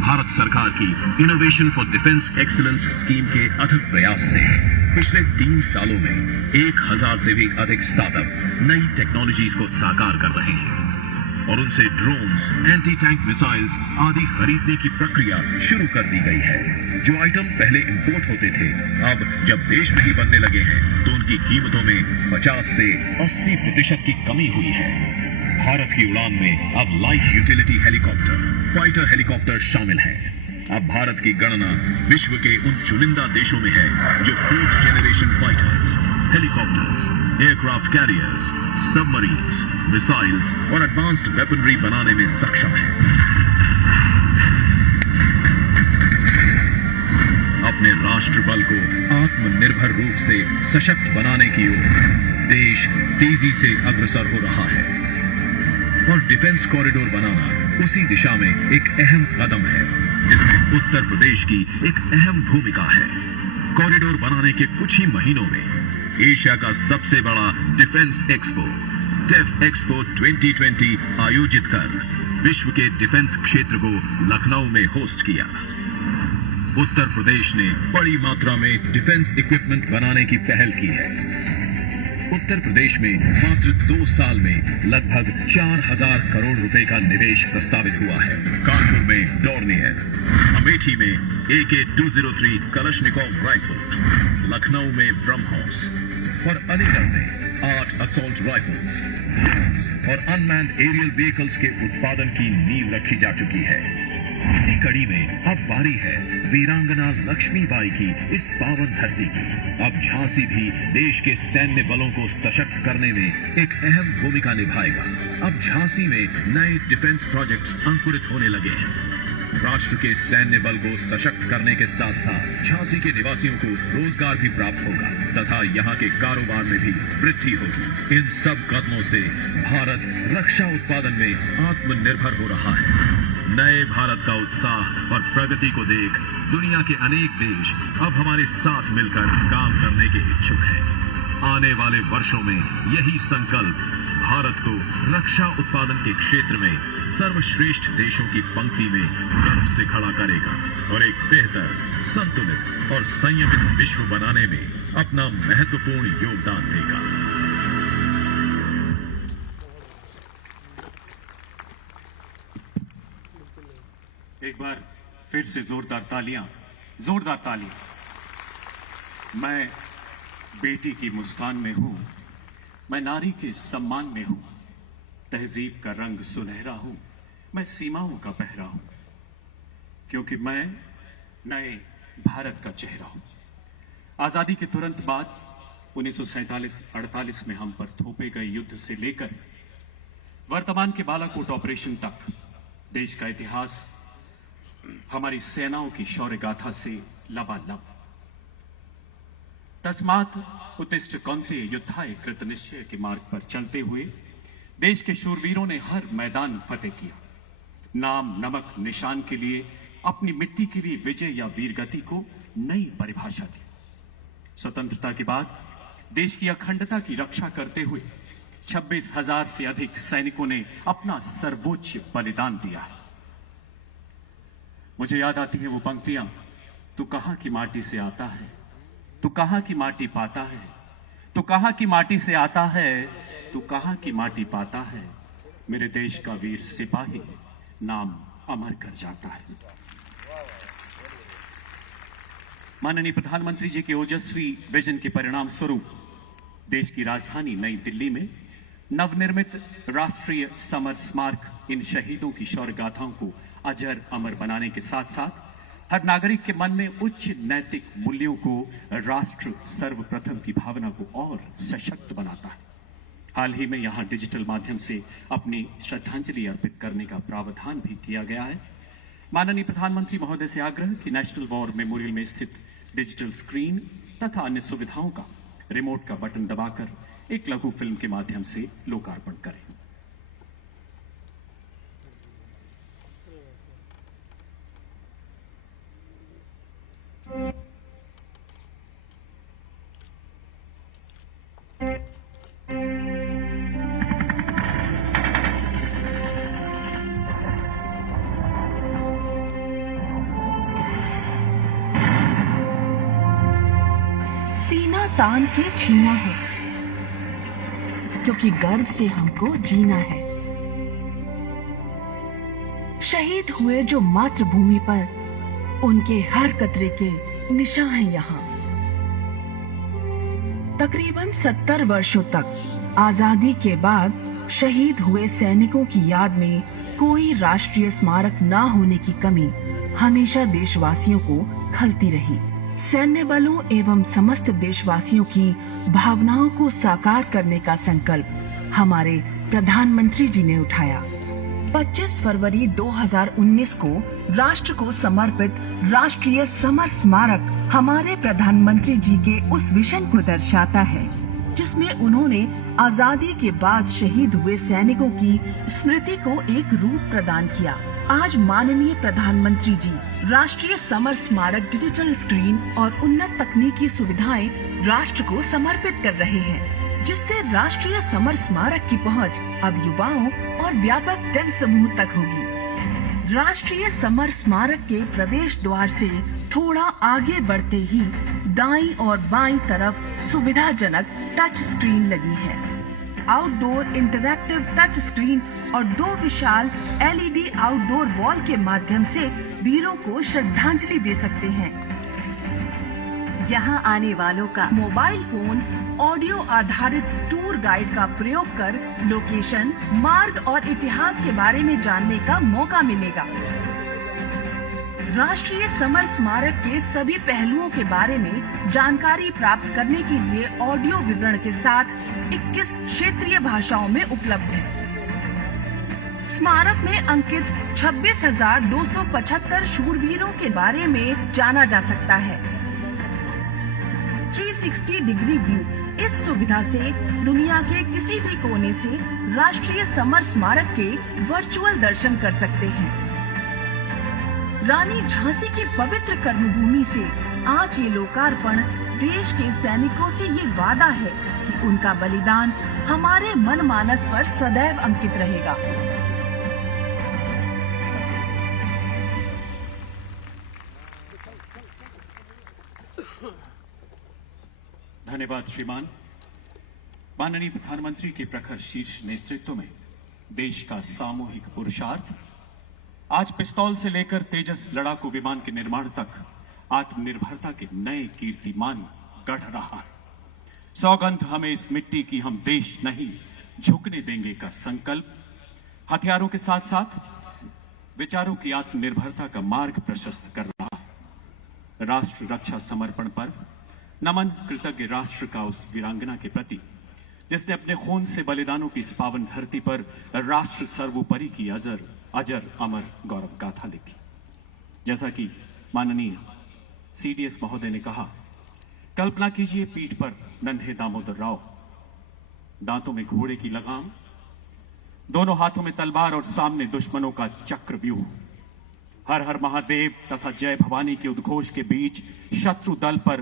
भारत सरकार की innovation for defence excellence scheme के अथक प्रयास से पिछले 3 सालों में 1000 से भी अधिक स्टार्टअप नई टेक्नोलॉजीज को साकार कर रहे हैं और उनसे ड्रोन्स, एंटी टैंक मिसाइल्स आदि खरीदने की प्रक्रिया शुरू कर दी गई है। जो आइटम पहले इंपोर्ट होते थे, अब जब देश में ही बनने लगे हैं तो उनकी कीमतों में 50 से 80% की कमी हुई है। भारत की उड़ान में अब light utility helicopter, fighter helicopter शामिल हैं। अब भारत की गणना विश्व के उन चुनिंदा देशों में है जो 4th generation fighters, helicopters, aircraft carriers, submarines, missiles और एडवांस्ड वेपनरी बनाने में सक्षम है। अपने राष्ट्र बल को आत्मनिर्भर रूप से सशक्त बनाने की ओर देश तेजी से अग्रसर हो रहा है और डिफेंस कॉरिडोर बनाना उसी दिशा में एक अहम कदम है, जिसमें उत्तर प्रदेश की एक अहम भूमिका है। कॉरिडोर बनाने के कुछ ही महीनों में एशिया का सबसे बड़ा डिफेंस एक्सपो डेफ एक्सपो 2020 आयोजित कर विश्व के डिफेंस क्षेत्र को लखनऊ में होस्ट किया। उत्तर प्रदेश ने बड़ी मात्रा में डिफेंस इक्विपमेंट बनाने की पहल की है। उत्तर प्रदेश में मात्र 2 साल में लगभग 4,000 करोड़ रुपए का निवेश प्रस्तावित हुआ है। कानपुर में डॉर्नियर, अमेठी में AK-203 कलशनिकोव राइफल, लखनऊ में ब्रह्मोस और अलीगढ़ में 8 असॉल्ट राइफल्स, ड्रोन्स और अनमैन्ड एरियल व्हीकल्स के उत्पादन की नींव रखी जा चुकी है। इसी कड़ी में अब बारी है वीरांगना लक्ष्मीबाई की इस पावन धरती की। अब झांसी भी देश के सैन्य बलों को सशक्त करने में एक अहम भूमिका निभाएगा। अब झांसी में नए डिफेंस प्रोजेक्ट्स अंकुरित होने लगे हैं। राष्ट्र के सैन्य बल को सशक्त करने के साथ साथ झांसी के निवासियों को रोजगार भी प्राप्त होगा तथा यहाँ के कारोबार में भी वृद्धि होगी। इन सब कदमों से भारत रक्षा उत्पादन में आत्मनिर्भर हो रहा है। नए भारत का उत्साह और प्रगति को देख दुनिया के अनेक देश अब हमारे साथ मिलकर काम करने के इच्छुक हैं। आने वाले वर्षों में यही संकल्प भारत को रक्षा उत्पादन के क्षेत्र में सर्वश्रेष्ठ देशों की पंक्ति में गर्व से खड़ा करेगा और एक बेहतर, संतुलित और संयमित विश्व बनाने में अपना महत्वपूर्ण योगदान देगा। एक बार फिर से जोरदार तालियां। मैं बेटी की मुस्कान में हूं, मैं नारी के सम्मान में हूं, तहजीब का रंग सुनहरा हूं, मैं सीमाओं का पहरा हूं, क्योंकि मैं नए भारत का चेहरा हूं। आजादी के तुरंत बाद 1947-48 में हम पर थोपे गए युद्ध से लेकर वर्तमान के बालाकोट ऑपरेशन तक देश का इतिहास हमारी सेनाओं की शौर्य गाथा से लबालब। तस्मात् उत्तिष्ठ कौन्तेय युद्धाय कृतनिश्चय के मार्ग पर चलते हुए देश के शूरवीरों ने हर मैदान फतेह किया। नाम नमक निशान के लिए, अपनी मिट्टी के लिए विजय या वीरगति को नई परिभाषा दी। स्वतंत्रता के बाद देश की अखंडता की रक्षा करते हुए 26,000 से अधिक सैनिकों ने अपना सर्वोच्च बलिदान दिया है। मुझे याद आती है वो पंक्तियां, तू कहां की माटी से आता है, तू कहां की माटी पाता है, तू कहां की माटी से आता है, तू कहां की माटी पाता है, मेरे देश का वीर सिपाही नाम अमर कर जाता है। माननीय प्रधानमंत्री जी के ओजस्वी विजन के परिणाम स्वरूप देश की राजधानी नई दिल्ली में नवनिर्मित राष्ट्रीय समर स्मारक इन शहीदों की शौर्य गाथाओं को अजर अमर बनाने के साथ साथ हर नागरिक के मन में उच्च नैतिक मूल्यों को, राष्ट्र सर्वप्रथम की भावना को और सशक्त बनाता है। हाल ही में यहां डिजिटल माध्यम से अपनी श्रद्धांजलि अर्पित करने का प्रावधान भी किया गया है। माननीय प्रधानमंत्री महोदय से आग्रह कि नेशनल वॉर मेमोरियल में स्थित डिजिटल स्क्रीन तथा अन्य सुविधाओं का रिमोट का बटन दबाकर एक लघु फिल्म के माध्यम से लोकार्पण करें। सीना तान के छीना है, क्योंकि गर्व से हमको जीना है। शहीद हुए जो मातृभूमि पर, उनके हर कतरे के निशान हैं यहाँ। तकरीबन 70 वर्षों तक आजादी के बाद शहीद हुए सैनिकों की याद में कोई राष्ट्रीय स्मारक न होने की कमी हमेशा देशवासियों को खलती रही। सैन्य बलों एवं समस्त देशवासियों की भावनाओं को साकार करने का संकल्प हमारे प्रधानमंत्री जी ने उठाया। 25 फरवरी 2019 को राष्ट्र को समर्पित राष्ट्रीय समर स्मारक हमारे प्रधानमंत्री जी के उस विजन को दर्शाता है, जिसमें उन्होंने आजादी के बाद शहीद हुए सैनिकों की स्मृति को एक रूप प्रदान किया। आज माननीय प्रधानमंत्री जी राष्ट्रीय समर स्मारक डिजिटल स्क्रीन और उन्नत तकनीकी सुविधाएं राष्ट्र को समर्पित कर रहे हैं, जिससे राष्ट्रीय समर स्मारक की पहुंच अब युवाओं और व्यापक जन समूह तक होगी। राष्ट्रीय समर स्मारक के प्रवेश द्वार से थोड़ा आगे बढ़ते ही दाईं और बाईं तरफ सुविधाजनक टच स्क्रीन लगी है। आउटडोर इंटरैक्टिव टच स्क्रीन और 2 विशाल LED आउटडोर वॉल के माध्यम से वीरों को श्रद्धांजलि दे सकते हैं। यहाँ आने वालों का मोबाइल फोन ऑडियो आधारित टूर गाइड का प्रयोग कर लोकेशन, मार्ग और इतिहास के बारे में जानने का मौका मिलेगा। राष्ट्रीय समर स्मारक के सभी पहलुओं के बारे में जानकारी प्राप्त करने के लिए ऑडियो विवरण के साथ 21 क्षेत्रीय भाषाओं में उपलब्ध है। स्मारक में अंकित 26,275 शूरवीरों के बारे में जाना जा सकता है। 360 डिग्री व्यू, इस सुविधा से दुनिया के किसी भी कोने से राष्ट्रीय समर स्मारक के वर्चुअल दर्शन कर सकते हैं। रानी झांसी की पवित्र कर्मभूमि से आज ये लोकार्पण देश के सैनिकों से ये वादा है कि उनका बलिदान हमारे मनमानस पर सदैव अंकित रहेगा। धन्यवाद श्रीमान। माननीय प्रधानमंत्री के प्रखर शीर्ष नेतृत्व में देश का सामूहिक पुरुषार्थ आज पिस्तौल से लेकर तेजस लड़ाकू विमान के निर्माण तक आत्मनिर्भरता के नए कीर्तिमान गढ़ रहा है। सौगंध हमें इस मिट्टी की, हम देश नहीं झुकने देंगे का संकल्प हथियारों के साथ साथ विचारों की आत्मनिर्भरता का मार्ग प्रशस्त कर रहा है। राष्ट्र रक्षा समर्पण पर्व नमन कृतज्ञ राष्ट्र का उस वीरांगना के प्रति जिसने अपने खून से बलिदानों की इस पावन धरती पर राष्ट्र सर्वोपरि की अजर अमर गौरव गाथा लिखी। जैसा कि माननीय सीडीएस महोदय ने कहा, कल्पना कीजिए पीठ पर नन्हे दामोदर राव, दांतों में घोड़े की लगाम, दोनों हाथों में तलवार और सामने दुश्मनों का चक्रव्यूह। हर हर महादेव तथा जय भवानी के उद्घोष के बीच शत्रु दल पर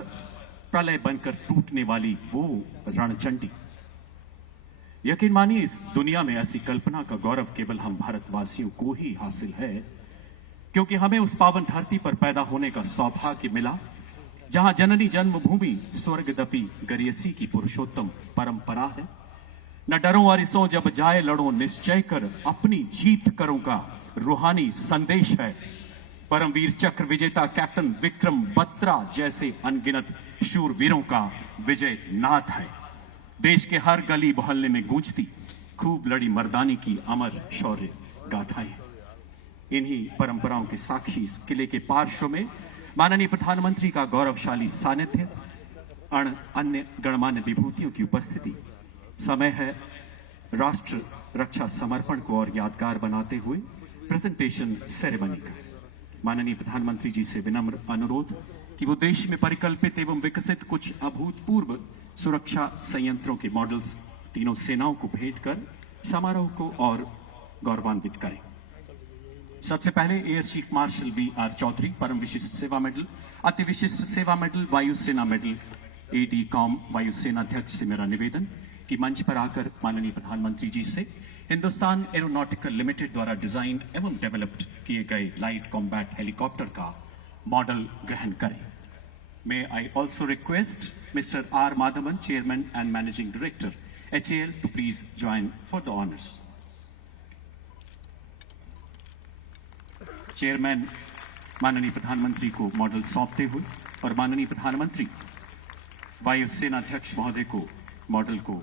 प्रलय बनकर टूटने वाली वो रणचंडी। यकीन मानिए इस दुनिया में ऐसी कल्पना का गौरव केवल हम भारतवासियों को ही हासिल है, क्योंकि हमें उस पावन धरती पर पैदा होने का सौभाग्य मिला जहां जननी जन्मभूमि स्वर्गदपी गरियसी की पुरुषोत्तम परंपरा है। न डरो अरिसों जब जाए लड़ो निश्चय कर, अपनी जीत करो का रूहानी संदेश है। परमवीर चक्र विजेता कैप्टन विक्रम बत्रा जैसे अनगिनत शूरवीरों का विजय नाथ है। देश के हर गली मोहल्ले में गूंजती खूब लड़ी मर्दानी की अमर शौर्य गाथाएं। इन्हीं परंपराओं के साक्षी इस किले के पार्श्व में माननीय प्रधानमंत्री का गौरवशाली सानिध्य, अन्य गणमान्य विभूतियों की उपस्थिति। समय है राष्ट्र रक्षा समर्पण को और यादगार बनाते हुए प्रेजेंटेशन सेरेमनी का। माननीय प्रधानमंत्री जी से विनम्र अनुरोध कि वो देश में परिकल्पित एवं विकसित कुछ अभूतपूर्व सुरक्षा संयंत्रों के मॉडल्स तीनों सेनाओं को भेंट कर समारोह को और गौरवान्वित करें। सबसे पहले air chief marshal BR Chaudhary Param Vishisht सेवा मेडल, अति विशिष्ट सेवा मेडल, वायुसेना मेडल, ADCOM वायुसेना अध्यक्ष से मेरा निवेदन कि मंच पर आकर माननीय प्रधानमंत्री जी से हिंदुस्तान एरोनॉटिकल लिमिटेड द्वारा डिजाइन एवं डेवलप्ड किए गए लाइट कॉम्बैट हेलीकॉप्टर का मॉडल ग्रहण करें। May I also request Mr. R. Madhavan, Chairman and Managing Director, HAL, to please join for the honors. Chairman माननीय प्रधानमंत्री को मॉडल सौंपते हुए और माननीय प्रधानमंत्री वायुसेना अध्यक्ष महोदय को मॉडल को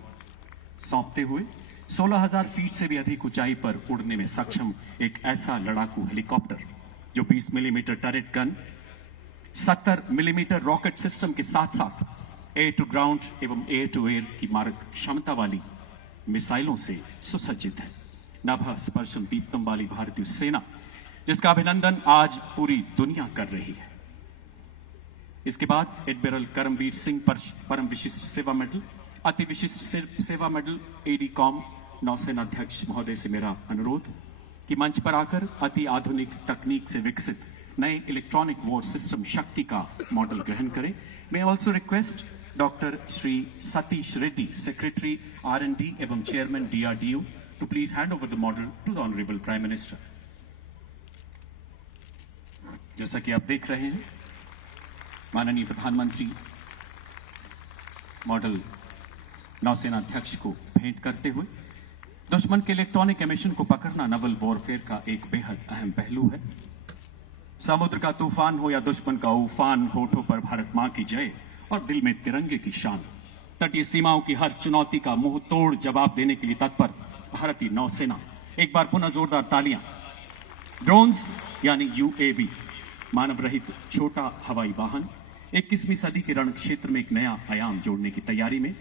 सौंपते हुए 16,000 फीट से भी अधिक ऊंचाई पर उड़ने में सक्षम एक ऐसा लड़ाकू हेलीकॉप्टर जो 20 millimetre turret gun, 70 millimetre rocket system के साथ साथ एयर टू ग्राउंड एवं एयर टू एयर की मारक क्षमता वाली मिसाइलों से सुसज्जित है। नभ स्पर्शम दीप्तम वाली भारतीय सेना जिसका अभिनंदन आज पूरी दुनिया कर रही है। इसके बाद एडमिरल करमवीर सिंह परम विशिष्ट सेवा मेडल, अति विशिष्ट सेवा मेडल ADCOM नौसेना अध्यक्ष महोदय से मेरा अनुरोध कि मंच पर आकर अति आधुनिक तकनीक से विकसित नए इलेक्ट्रॉनिक वॉर सिस्टम शक्ति का मॉडल ग्रहण करें। मैं also request doctor Shri Satish Reddy, secretary R&D एवं chairman DRDO, to please hand over the model to the honourable prime minister. जैसा कि आप देख रहे हैं, माननीय प्रधानमंत्री मॉडल नौसेना अध्यक्ष को भेंट करते हुए दुश्मन के इलेक्ट्रॉनिक एमिशन को पकड़ना नवल वॉरफेयर का एक बेहद अहम पहलू है। समुद्र का तूफान हो या दुश्मन का उफान, होठों पर भारत मां की जय और दिल में तिरंगे की शान। तटीय सीमाओं की हर चुनौती का मुंह तोड़ जवाब देने के लिए तत्पर भारतीय नौसेना। एक बार पुनः जोरदार तालियां। ड्रोन्स यानी UAV, मानव रहित छोटा हवाई वाहन 21वीं सदी के रण क्षेत्र में एक नया आयाम जोड़ने की तैयारी में।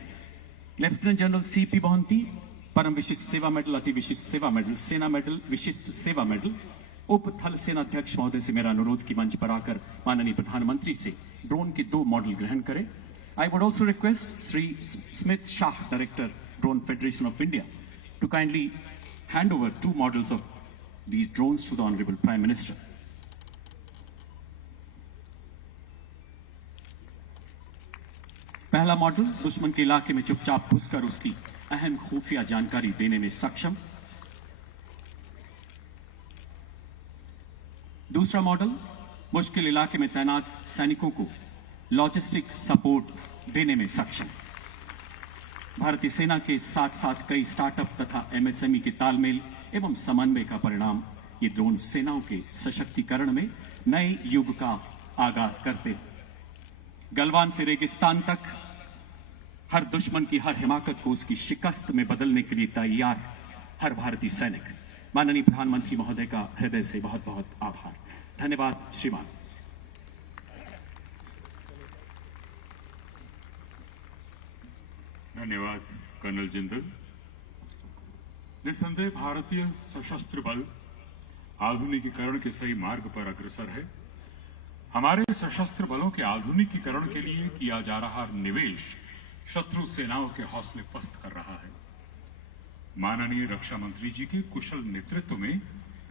लेफ्टिनेंट जनरल CP मोहंती, परम विशिष्ट सेवा मेडल, अति विशिष्ट सेवा मेडल, सेना मेडल, विशिष्ट सेवा मेडल, उप थल सेना अध्यक्ष महोदय से मेरा अनुरोध कि मंच पर आकर माननीय प्रधानमंत्री से ड्रोन के 2 मॉडल ग्रहण करें। I would also request Shri Smit Shah, director drone federation of India, to kindly hand over 2 models of these drones to the honourable prime minister. पहला मॉडल दुश्मन के इलाके में चुपचाप घुसकर उसकी अहम खुफिया जानकारी देने में सक्षम। दूसरा मॉडल मुश्किल इलाके में तैनात सैनिकों को लॉजिस्टिक सपोर्ट देने में सक्षम। भारतीय सेना के साथ साथ कई स्टार्टअप तथा MSME के तालमेल एवं समन्वय का परिणाम ये ड्रोन सेनाओं के सशक्तिकरण में नए युग का आगाज करते। गलवान से रेगिस्तान तक हर दुश्मन की हर हिमाकत को उसकी शिकस्त में बदलने के लिए तैयार है हर भारतीय सैनिक। माननीय प्रधानमंत्री महोदय का हृदय से बहुत बहुत आभार। धन्यवाद श्रीमान। धन्यवाद कर्नल जिंदल। निस्संदेह भारतीय सशस्त्र बल आधुनिकीकरण के सही मार्ग पर अग्रसर है। हमारे सशस्त्र बलों के आधुनिकीकरण के लिए किया जा रहा निवेश शत्रु सेनाओं के हौसले पस्त कर रहा है। माननीय रक्षा मंत्री जी के कुशल नेतृत्व में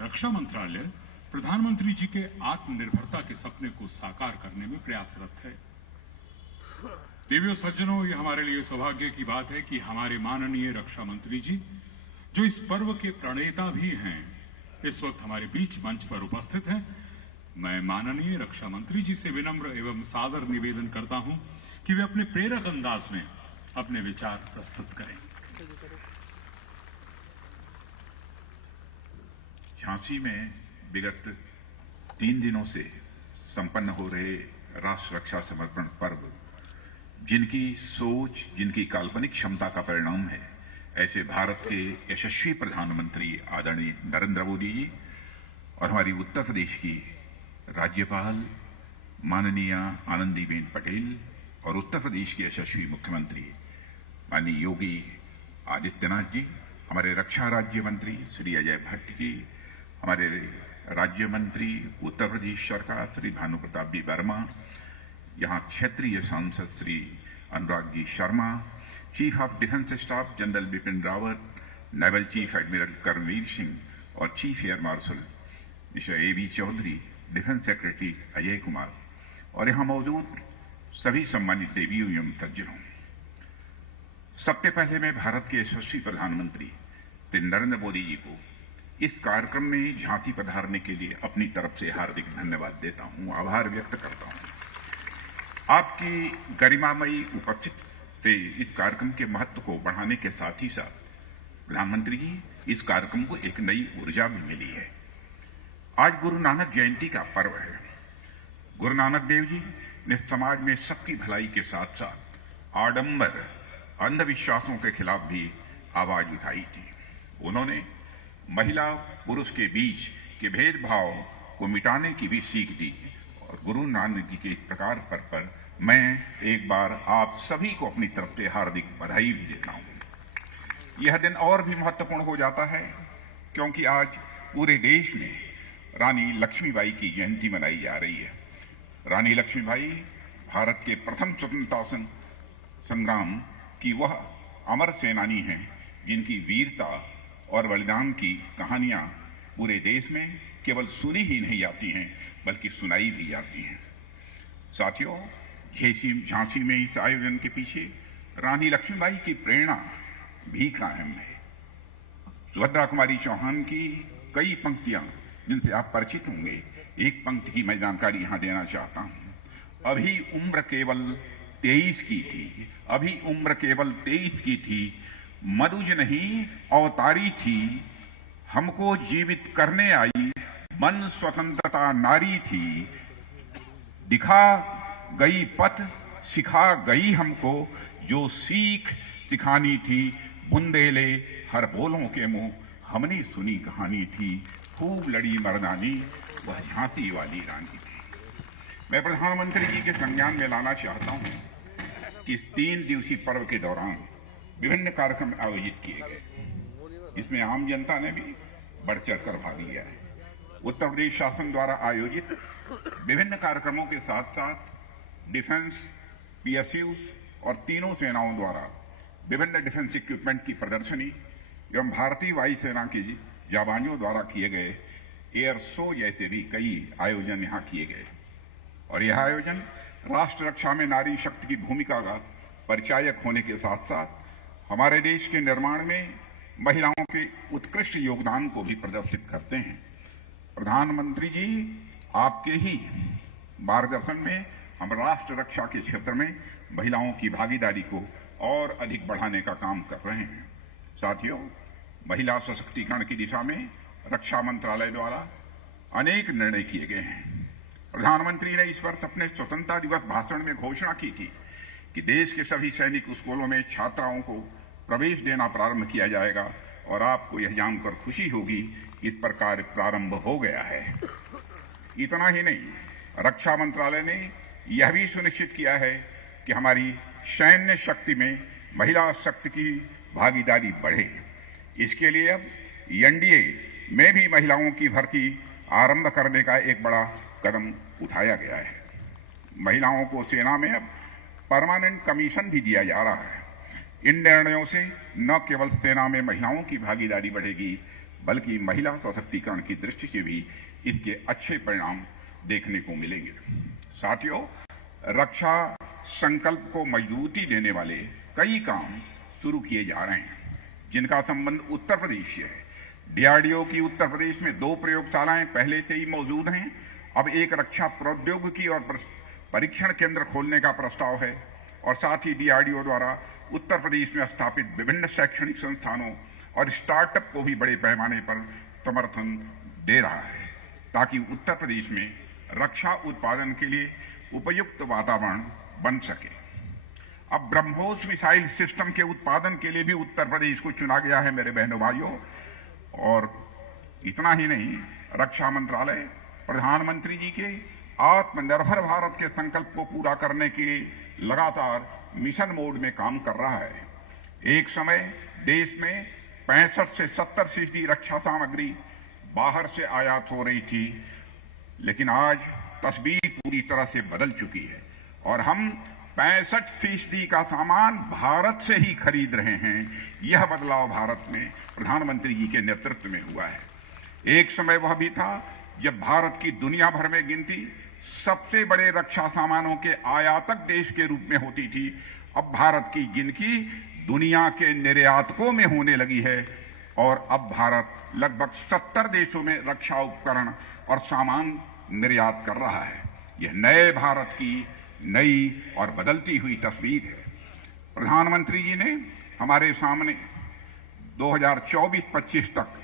रक्षा मंत्रालय प्रधानमंत्री जी के आत्मनिर्भरता के सपने को साकार करने में प्रयासरत है। देवियों सज्जनों, ये हमारे लिए सौभाग्य की बात है कि हमारे माननीय रक्षा मंत्री जी, जो इस पर्व के प्रणेता भी हैं, इस वक्त हमारे बीच मंच पर उपस्थित हैं। मैं माननीय रक्षा मंत्री जी से विनम्र एवं सादर निवेदन करता हूं कि वे अपने प्रेरक अंदाज में अपने विचार प्रस्तुत करें। झांसी में विगत 3 दिनों से संपन्न हो रहे राष्ट्र रक्षा समर्पण पर्व जिनकी सोच, जिनकी काल्पनिक क्षमता का परिणाम है, ऐसे भारत के यशस्वी प्रधानमंत्री आदरणीय नरेंद्र मोदी जी और हमारी उत्तर प्रदेश की राज्यपाल माननीय आनंदीबेन पटेल और उत्तर प्रदेश के यशस्वी मुख्यमंत्री माननीय योगी आदित्यनाथ जी, हमारे रक्षा राज्य मंत्री श्री अजय भट्ट जी, हमारे राज्य मंत्री उत्तर प्रदेश सरकार श्री भानु प्रताप जी वर्मा, यहाँ क्षेत्रीय सांसद Shri Anurag ji Sharma, chief of defence staff general Bipin Rawat, naval chief admiral Karambir Singh और chief air marshal mister A V. Chaudhari, defence secretary Ajay Kumar और यहाँ मौजूद सभी सम्मानित देवियों एवं सज्जनों, सबसे पहले मैं भारत के यशस्वी प्रधानमंत्री श्री नरेंद्र मोदी जी को इस कार्यक्रम में झांसी पधारने के लिए अपनी तरफ से हार्दिक धन्यवाद देता हूं, आभार व्यक्त करता हूं। आपकी गरिमामयी उपस्थिति से इस कार्यक्रम के महत्व को बढ़ाने के साथ ही साथ प्रधानमंत्री जी, इस कार्यक्रम को एक नई ऊर्जा भी मिली है। आज गुरु नानक जयंती का पर्व है। गुरु नानक देव जी ने समाज में सबकी भलाई के साथ साथ आडंबर, अंधविश्वासों के खिलाफ भी आवाज उठाई थी। उन्होंने महिला पुरुष के बीच के भेदभाव को मिटाने की भी सीख दी और गुरु नानक जी के इस प्रकार पर मैं एक बार आप सभी को अपनी तरफ से हार्दिक बधाई भी देता हूं। यह दिन और भी महत्वपूर्ण हो जाता है क्योंकि आज पूरे देश में रानी लक्ष्मीबाई की जयंती मनाई जा रही है। रानी लक्ष्मीबाई भारत के प्रथम स्वतंत्रता संग्राम की वह अमर सेनानी हैं जिनकी वीरता और बलिदान की कहानियां पूरे देश में केवल सुनी ही नहीं जाती हैं बल्कि सुनाई भी जाती हैं। साथियों, झांसी में इस आयोजन के पीछे रानी लक्ष्मीबाई की प्रेरणा भी कायम है। सुभद्रा कुमारी चौहान की कई पंक्तियां जिनसे आप परिचित होंगे, एक पंक्ति की मैं जानकारी यहां देना चाहता हूं। अभी उम्र केवल 23 की थी, अभी उम्र केवल 23 की थी, मधुज नहीं अवतारी थी, हमको जीवित करने आई, मन स्वतंत्रता नारी थी, दिखा गई पथ सिखा गई हमको, जो सीख सिखानी थी, बुंदेले हर बोलों के मुंह, हमने सुनी कहानी थी, खूब लड़ी मर्दानी, वह झांसी वाली रानी थी। मैं प्रधानमंत्री जी के संज्ञान में लाना चाहता हूं कि इस 3 दिवसीय पर्व के दौरान विभिन्न कार्यक्रम आयोजित किए गए। इसमें आम जनता ने भी बढ़ चढ़कर भाग लिया है। उत्तर प्रदेश शासन द्वारा आयोजित विभिन्न कार्यक्रमों के साथ साथ डिफेंस, पीएसयूज और तीनों सेनाओं द्वारा विभिन्न डिफेंस इक्विपमेंट की प्रदर्शनी एवं भारतीय वायुसेना के जाबाजों द्वारा किए गए एयर शो जैसे भी कई आयोजन यहाँ किए गए और यह आयोजन राष्ट्र रक्षा में नारी शक्ति की भूमिका का परिचायक होने के साथ साथ हमारे देश के निर्माण में महिलाओं के उत्कृष्ट योगदान को भी प्रदर्शित करते हैं। प्रधानमंत्री जी, आपके ही मार्गदर्शन में हम राष्ट्र रक्षा के क्षेत्र में महिलाओं की भागीदारी को और अधिक बढ़ाने का काम कर रहे हैं। साथियों, महिला सशक्तिकरण की दिशा में रक्षा मंत्रालय द्वारा अनेक निर्णय किए गए हैं। प्रधानमंत्री ने इस वर्ष अपने स्वतंत्रता दिवस भाषण में घोषणा की थी कि देश के सभी सैनिक स्कूलों में छात्राओं को प्रवेश देना प्रारंभ किया जाएगा और आपको यह जानकर खुशी होगी कि इस पर कार्य प्रारंभ हो गया है। इतना ही नहीं, रक्षा मंत्रालय ने यह भी सुनिश्चित किया है कि हमारी सैन्य शक्ति में महिला शक्ति की भागीदारी बढ़े। इसके लिए अब एनडीए में भी महिलाओं की भर्ती आरंभ करने का एक बड़ा कदम उठाया गया है। महिलाओं को सेना में अब परमानेंट कमीशन भी दिया जा रहा है। इन निर्णयों से न केवल सेना में महिलाओं की भागीदारी बढ़ेगी, बल्कि महिला सशक्तिकरण की दृष्टि से भी इसके अच्छे परिणाम देखने को मिलेंगे। साथियों, रक्षा संकल्प को मजबूती देने वाले कई काम शुरू किए जा रहे हैं, जिनका संबंध उत्तर प्रदेश से है। डीआरडीओ की उत्तर प्रदेश में 2 प्रयोगशालाएं पहले से ही मौजूद हैं। अब एक रक्षा प्रौद्योगिकी और परीक्षण केंद्र खोलने का प्रस्ताव है और साथ ही डीआरडीओ द्वारा उत्तर प्रदेश में स्थापित विभिन्न शैक्षणिक संस्थानों और स्टार्टअप को भी बड़े पैमाने पर समर्थन दे रहा है, ताकि उत्तर प्रदेश में रक्षा उत्पादन के लिए उपयुक्त वातावरण बन सके। अब ब्रह्मोस मिसाइल सिस्टम के उत्पादन के लिए भी उत्तर प्रदेश को चुना गया है मेरे बहनों भाइयों। और इतना ही नहीं, रक्षा मंत्रालय प्रधानमंत्री जी के आत्मनिर्भर भारत के संकल्प को पूरा करने के लगातार मिशन मोड में काम कर रहा है। एक समय देश में 65 से 70% रक्षा सामग्री बाहर से आयात हो रही थी, लेकिन आज तस्वीर पूरी तरह से बदल चुकी है और हम 65% का सामान भारत से ही खरीद रहे हैं। यह बदलाव भारत में प्रधानमंत्री जी के नेतृत्व में हुआ है। एक समय वह भी था जब भारत की दुनिया भर में गिनती सबसे बड़े रक्षा सामानों के आयातक देश के रूप में होती थी। अब भारत की गिनती दुनिया के निर्यातकों में होने लगी है और अब भारत लगभग 70 देशों में रक्षा उपकरण और सामान निर्यात कर रहा है। यह नए भारत की नई और बदलती हुई तस्वीर है। प्रधानमंत्री जी ने हमारे सामने 2024-25 तक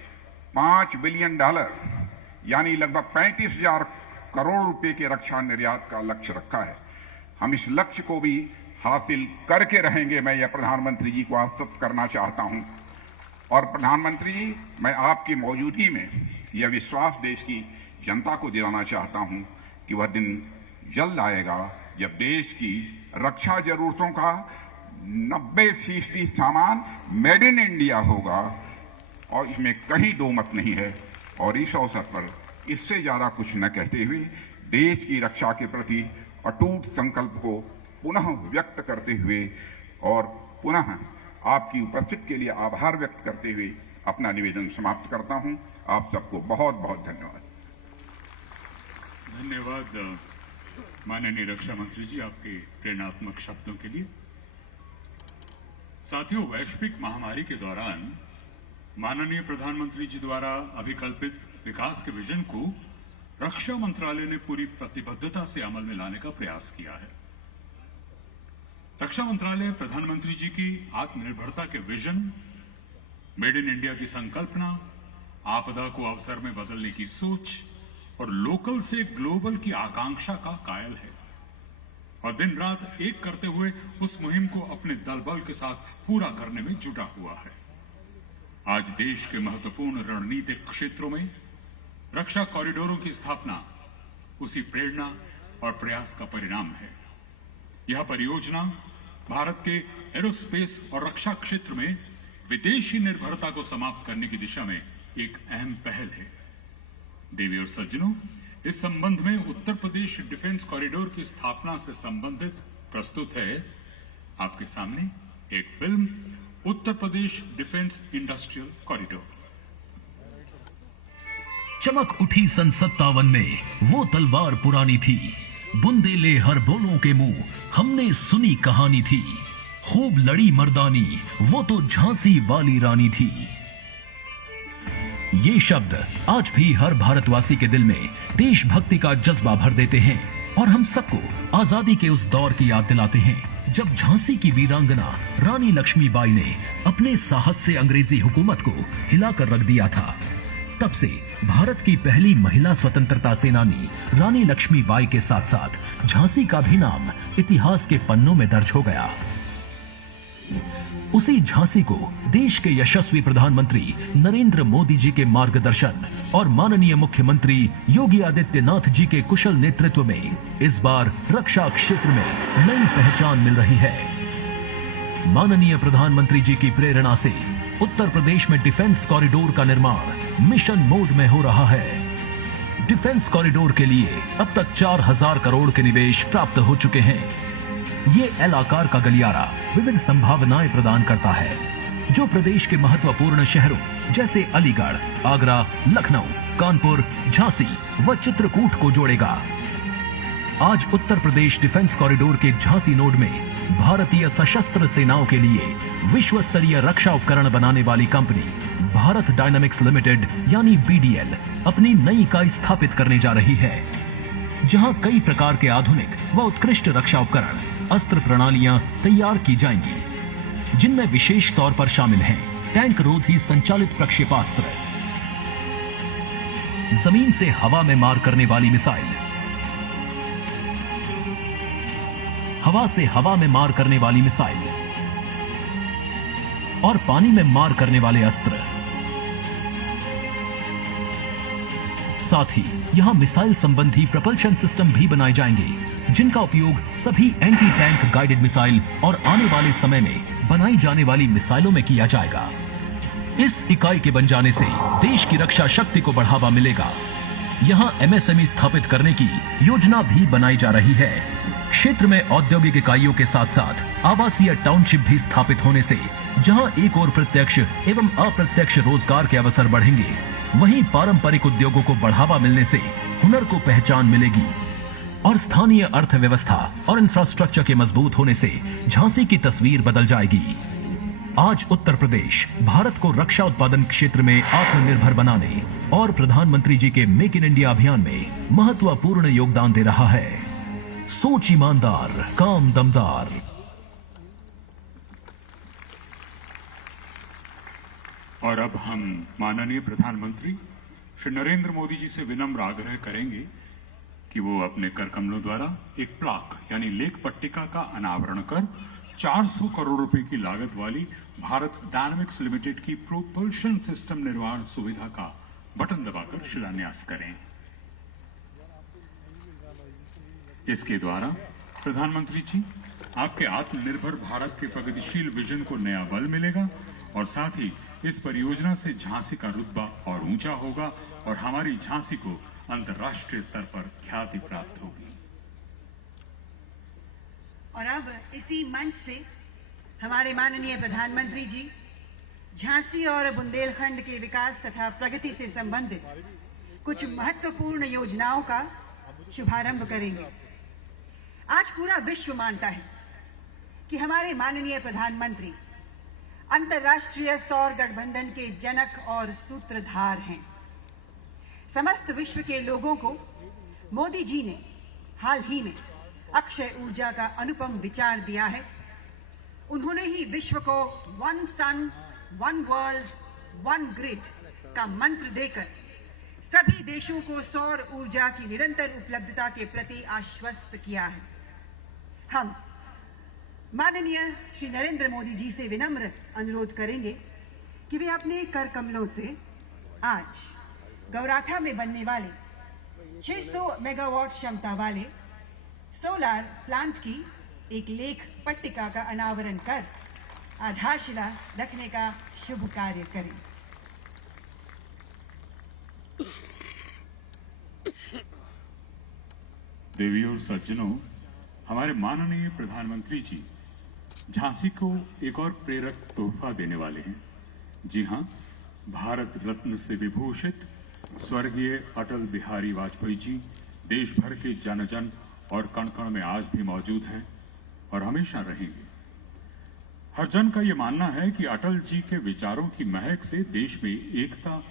$5 बिलियन यानी लगभग 35,000 करोड़ रुपए के रक्षा निर्यात का लक्ष्य रखा है। हम इस लक्ष्य को भी हासिल करके रहेंगे, मैं यह प्रधानमंत्री जी को आश्वस्त करना चाहता हूं। और प्रधानमंत्री जी, मैं आपकी मौजूदगी में यह विश्वास देश की जनता को दिलाना चाहता हूं कि वह दिन जल्द आएगा जब देश की रक्षा जरूरतों का 90% सामान मेड इन इंडिया होगा और इसमें कहीं दो मत नहीं है। और इस अवसर पर इससे ज्यादा कुछ न कहते हुए देश की रक्षा के प्रति अटूट संकल्प को पुनः व्यक्त करते हुए और पुनः आपकी उपस्थिति के लिए आभार व्यक्त करते हुए अपना निवेदन समाप्त करता हूं। आप सबको बहुत बहुत धन्यवाद। धन्यवाद माननीय रक्षा मंत्री जी, आपके प्रेरणात्मक शब्दों के लिए। साथियों, वैश्विक महामारी के दौरान माननीय प्रधानमंत्री जी द्वारा अभिकल्पित विकास के विजन को रक्षा मंत्रालय ने पूरी प्रतिबद्धता से अमल में लाने का प्रयास किया है। रक्षा मंत्रालय प्रधानमंत्री जी की आत्मनिर्भरता के विजन, मेड इन इंडिया की संकल्पना, आपदा को अवसर में बदलने की सोच और लोकल से ग्लोबल की आकांक्षा का कायल है और दिन रात एक करते हुए उस मुहिम को अपने दल बल के साथ पूरा करने में जुटा हुआ है। आज देश के महत्वपूर्ण रणनीतिक क्षेत्रों में रक्षा कॉरिडोरों की स्थापना उसी प्रेरणा और प्रयास का परिणाम है। यह परियोजना भारत के एरोस्पेस और रक्षा क्षेत्र में विदेशी निर्भरता को समाप्त करने की दिशा में एक अहम पहल है। देवी और सज्जनों, इस संबंध में उत्तर प्रदेश डिफेंस कॉरिडोर की स्थापना से संबंधित प्रस्तुत है आपके सामने एक film, Uttar Pradesh defence industrial corridor. चमक उठी सन 57 में वो तलवार पुरानी थी, बुंदेले हर बोलों के मुंह हमने सुनी कहानी थी, खूब लड़ी मर्दानी वो तो झांसी वाली रानी थी। ये शब्द आज भी हर भारतवासी के दिल में देशभक्ति का जज्बा भर देते हैं और हम सबको आजादी के उस दौर की याद दिलाते हैं जब झांसी की वीरांगना रानी लक्ष्मीबाई ने अपने साहस से अंग्रेजी हुकूमत को हिलाकर रख दिया था। तब से भारत की पहली महिला स्वतंत्रता सेनानी रानी लक्ष्मीबाई के साथ साथ झांसी का भी नाम इतिहास के पन्नों में दर्ज हो गया। उसी झांसी को देश के यशस्वी प्रधानमंत्री नरेंद्र मोदी जी के मार्गदर्शन और माननीय मुख्यमंत्री योगी आदित्यनाथ जी के कुशल नेतृत्व में इस बार रक्षा क्षेत्र में नई पहचान मिल रही है। माननीय प्रधानमंत्री जी की प्रेरणा से उत्तर प्रदेश में डिफेंस कॉरिडोर का निर्माण मिशन मोड में हो रहा है। डिफेंस कॉरिडोर के लिए अब तक 4000 करोड़ के निवेश प्राप्त हो चुके हैं। ये एल आकार का गलियारा विविध संभावनाएं प्रदान करता है, जो प्रदेश के महत्वपूर्ण शहरों जैसे अलीगढ़, आगरा, लखनऊ, कानपुर, झांसी व चित्रकूट को जोड़ेगा। आज उत्तर प्रदेश डिफेंस कॉरिडोर के झांसी नोड में भारतीय सशस्त्र सेनाओं के लिए विश्व स्तरीय रक्षा उपकरण बनाने वाली कंपनी भारत डायनामिक्स लिमिटेड यानी बीडीएल अपनी नई इकाई स्थापित करने जा रही है, जहां कई प्रकार के आधुनिक व उत्कृष्ट रक्षा उपकरण अस्त्र प्रणालियां तैयार की जाएंगी, जिनमें विशेष तौर पर शामिल हैं टैंक रोधी संचालित प्रक्षेपास्त्र, जमीन से हवा में मार करने वाली मिसाइल, हवा से हवा में मार करने वाली मिसाइल और पानी में मार करने वाले अस्त्र। साथ ही यहां मिसाइल संबंधी प्रपल्शन सिस्टम भी बनाए जाएंगे, जिनका उपयोग सभी एंटी टैंक गाइडेड मिसाइल और आने वाले समय में बनाई जाने वाली मिसाइलों में किया जाएगा। इस इकाई के बन जाने से देश की रक्षा शक्ति को बढ़ावा मिलेगा। यहां एमएसएमई स्थापित करने की योजना भी बनाई जा रही है। क्षेत्र में औद्योगिक इकाइयों के साथ साथ आवासीय टाउनशिप भी स्थापित होने से जहां एक और प्रत्यक्ष एवं अप्रत्यक्ष रोजगार के अवसर बढ़ेंगे, वहीं पारंपरिक उद्योगों को बढ़ावा मिलने से हुनर को पहचान मिलेगी और स्थानीय अर्थव्यवस्था और इंफ्रास्ट्रक्चर के मजबूत होने से झांसी की तस्वीर बदल जाएगी। आज उत्तर प्रदेश भारत को रक्षा उत्पादन क्षेत्र में आत्मनिर्भर बनाने और प्रधानमंत्री जी के मेक इन इंडिया अभियान में महत्वपूर्ण योगदान दे रहा है। सोच ईमानदार, काम दमदार। और अब हम माननीय प्रधानमंत्री श्री नरेंद्र मोदी जी से विनम्र आग्रह करेंगे कि वो अपने कर कमलों द्वारा एक प्लाक यानी लेख पट्टिका का अनावरण कर 400 करोड़ रुपए की लागत वाली भारत डायनामिक्स लिमिटेड की प्रोपल्शन सिस्टम निर्माण सुविधा का बटन दबाकर शिलान्यास करें। इसके द्वारा प्रधानमंत्री जी आपके आत्मनिर्भर भारत के प्रगतिशील विजन को नया बल मिलेगा और साथ ही इस परियोजना से झांसी का रुतबा और ऊंचा होगा और हमारी झांसी को अंतर्राष्ट्रीय स्तर पर ख्याति प्राप्त होगी। और अब इसी मंच से हमारे माननीय प्रधानमंत्री जी झांसी और बुंदेलखंड के विकास तथा प्रगति से संबंधित कुछ महत्वपूर्ण योजनाओं का शुभारंभ करेंगे। आज पूरा विश्व मानता है कि हमारे माननीय प्रधानमंत्री अंतर्राष्ट्रीय सौर गठबंधन के जनक और सूत्रधार हैं। समस्त विश्व के लोगों को मोदी जी ने हाल ही में अक्षय ऊर्जा का अनुपम विचार दिया है। उन्होंने ही विश्व को वन सन, वन वर्ल्ड, वन ग्रिड का मंत्र देकर सभी देशों को सौर ऊर्जा की निरंतर उपलब्धता के प्रति आश्वस्त किया है। हम माननीय श्री नरेंद्र मोदी जी से विनम्र अनुरोध करेंगे कि वे अपने कर कमलों से आज गौराथा में बनने वाले 600 मेगावाट क्षमता वाले सोलर प्लांट की एक लेख पट्टिका का अनावरण कर आधारशिला रखने का शुभ कार्य करें। देवी और सज्जनों, हमारे माननीय प्रधानमंत्री जी झांसी को एक और प्रेरक तोहफा देने वाले हैं। जी हां, भारत रत्न से विभूषित स्वर्गीय अटल बिहारी वाजपेयी जी देश भर के जन जन और कण कण में आज भी मौजूद हैं और हमेशा रहेंगे। हर जन का यह मानना है कि अटल जी के विचारों की महक से देश में एकता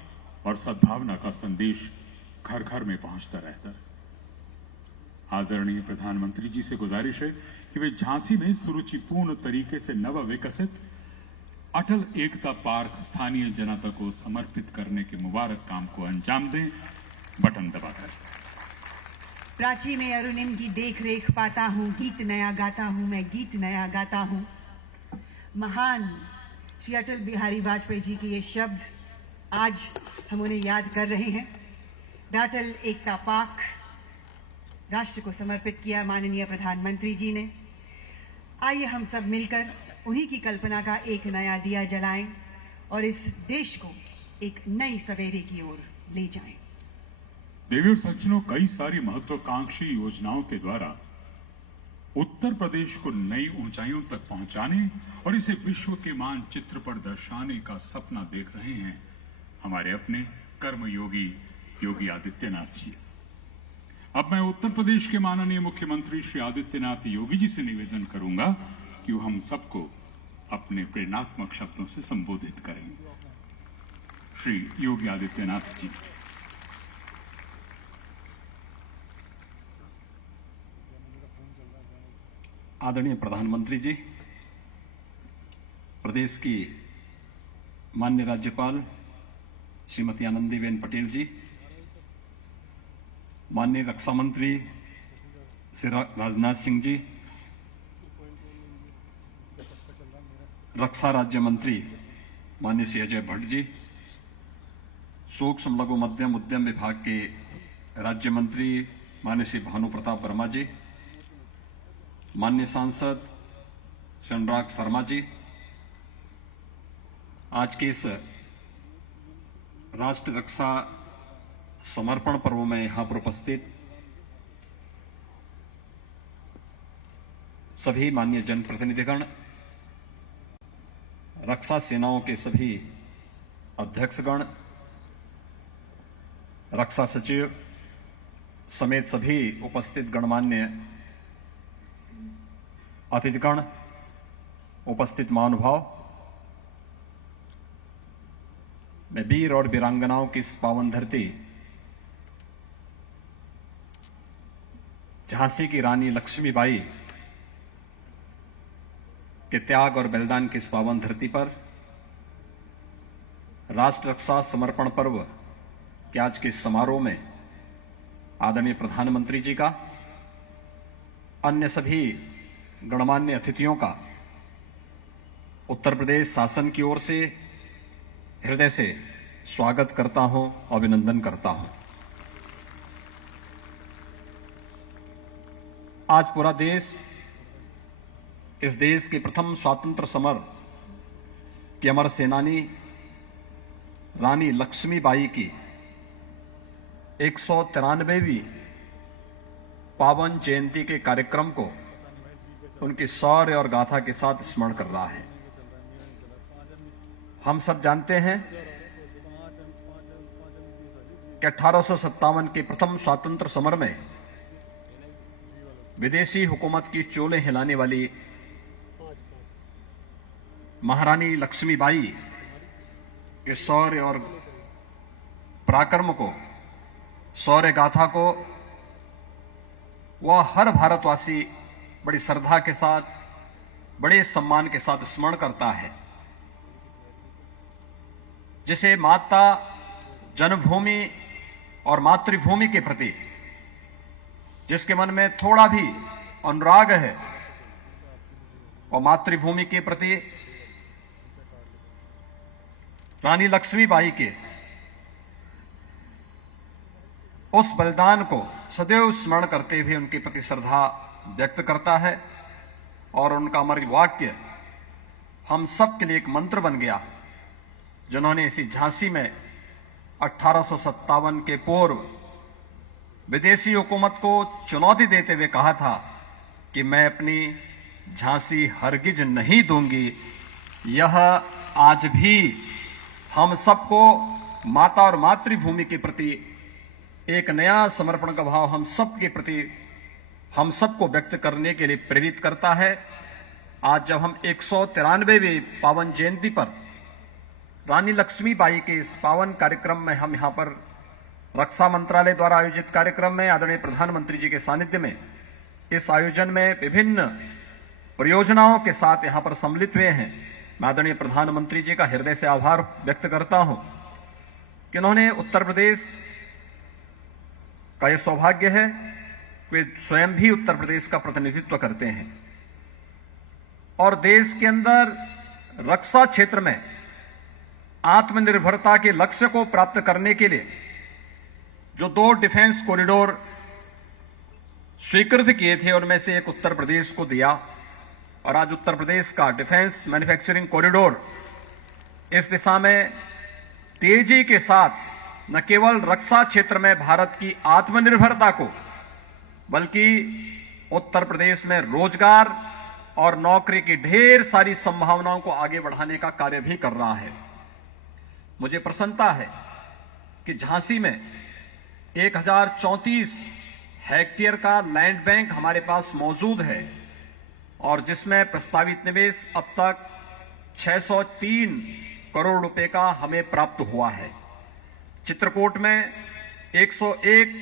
और सद्भावना का संदेश घर घर में पहुंचता रहता है। आदरणीय प्रधानमंत्री जी से गुजारिश है कि वे झांसी में सुरुचिपूर्ण तरीके से नव विकसित अटल एकता पार्क स्थानीय जनता को समर्पित करने के मुबारक काम को अंजाम दें, बटन दबाकर। प्राची में अरुणिम की देख रेख पाता हूँ, गीत नया गाता हूँ, मैं गीत नया गाता हूँ। महान श्री अटल बिहारी वाजपेयी जी के ये शब्द आज हम उन्हें याद कर रहे हैं। अटल एकता पार्क राष्ट्र को समर्पित किया माननीय प्रधानमंत्री जी ने। आइए हम सब मिलकर उन्हीं की कल्पना का एक नया दिया जलाएं और इस देश को एक नई सवेरे की ओर ले जाएं। देवी और सज्जनों, कई सारी महत्वाकांक्षी योजनाओं के द्वारा उत्तर प्रदेश को नई ऊंचाइयों तक पहुंचाने और इसे विश्व के मानचित्र पर दर्शाने का सपना देख रहे हैं हमारे अपने कर्मयोगी योगी आदित्यनाथ जी। अब मैं उत्तर प्रदेश के माननीय मुख्यमंत्री श्री आदित्यनाथ योगी जी से निवेदन करूंगा कि वो हम सबको अपने प्रेरणात्मक शब्दों से संबोधित करें। श्री योगी आदित्यनाथ जी। आदरणीय प्रधानमंत्री जी, प्रदेश की माननीय राज्यपाल श्रीमती आनंदीबेन पटेल जी, माननीय रक्षा मंत्री श्री राजनाथ सिंह जी, रक्षा राज्य मंत्री माननीय श्री अजय भट्ट जी, सूक्ष्म लघु मध्यम उद्यम विभाग के राज्य मंत्री माननीय श्री भानु प्रताप वर्मा जी, माननीय सांसद श्री अनुराग शर्मा जी, आज के इस राष्ट्र रक्षा समर्पण पर्व में यहां पर उपस्थित सभी माननीय जनप्रतिनिधिगण, रक्षा सेनाओं के सभी अध्यक्षगण, रक्षा सचिव समेत सभी उपस्थित गणमान्य अतिथिगण, उपस्थित महानुभाव, मैं वीर और वीरांगनाओं की इस पावन धरती झांसी की रानी लक्ष्मीबाई के त्याग और बलिदान की इस पावन धरती पर राष्ट्र रक्षा समर्पण पर्व के आज के समारोह में आदरणीय प्रधानमंत्री जी का, अन्य सभी गणमान्य अतिथियों का उत्तर प्रदेश शासन की ओर से हृदय से स्वागत करता हूं, अभिनंदन करता हूं। आज पूरा देश इस देश के प्रथम स्वतंत्र समर की अमर सेनानी रानी लक्ष्मीबाई की 193वीं पावन जयंती के कार्यक्रम को उनकी शौर्य और गाथा के साथ स्मरण कर रहा है। हम सब जानते हैं कि 1857 के प्रथम स्वतंत्र समर में विदेशी हुकूमत की चोलें हिलाने वाली महारानी लक्ष्मीबाई के शौर्य और पराक्रम को, शौर्य गाथा को वह हर भारतवासी बड़ी श्रद्धा के साथ, बड़े सम्मान के साथ स्मरण करता है। जिसे माता जन्मभूमि और मातृभूमि के प्रति जिसके मन में थोड़ा भी अनुराग है, और मातृभूमि के प्रति रानी लक्ष्मीबाई के उस बलिदान को सदैव स्मरण करते हुए उनके प्रति श्रद्धा व्यक्त करता है। और उनका अमर वाक्य हम सब के लिए एक मंत्र बन गया, जिन्होंने इसी झांसी में 1857 के पूर्व विदेशी हुकूमत को चुनौती देते हुए कहा था कि मैं अपनी झांसी हरगिज नहीं दूंगी। यह आज भी हम सबको माता और मातृभूमि के प्रति एक नया समर्पण का भाव हम सब के प्रति हम सबको व्यक्त करने के लिए प्रेरित करता है। आज जब हम 193वीं पावन जयंती पर रानी लक्ष्मीबाई के इस पावन कार्यक्रम में हम यहां पर रक्षा मंत्रालय द्वारा आयोजित कार्यक्रम में आदरणीय प्रधानमंत्री जी के सानिध्य में इस आयोजन में विभिन्न परियोजनाओं के साथ यहां पर सम्मिलित हुए हैं, मैं आदरणीय प्रधानमंत्री जी का हृदय से आभार व्यक्त करता हूं कि उन्होंने उत्तर प्रदेश का यह सौभाग्य है कि वे स्वयं भी उत्तर प्रदेश का प्रतिनिधित्व करते हैं और देश के अंदर रक्षा क्षेत्र में आत्मनिर्भरता के लक्ष्य को प्राप्त करने के लिए जो 2 डिफेंस कॉरिडोर स्वीकृत किए थे उनमें से एक उत्तर प्रदेश को दिया और आज उत्तर प्रदेश का डिफेंस मैन्युफैक्चरिंग कॉरिडोर इस दिशा में तेजी के साथ न केवल रक्षा क्षेत्र में भारत की आत्मनिर्भरता को बल्कि उत्तर प्रदेश में रोजगार और नौकरी की ढेर सारी संभावनाओं को आगे बढ़ाने का कार्य भी कर रहा है। मुझे प्रसन्नता है कि झांसी में 1034 हेक्टेयर का लैंड बैंक हमारे पास मौजूद है और जिसमें प्रस्तावित निवेश अब तक 603 करोड़ रुपए का हमें प्राप्त हुआ है। चित्रकूट में 101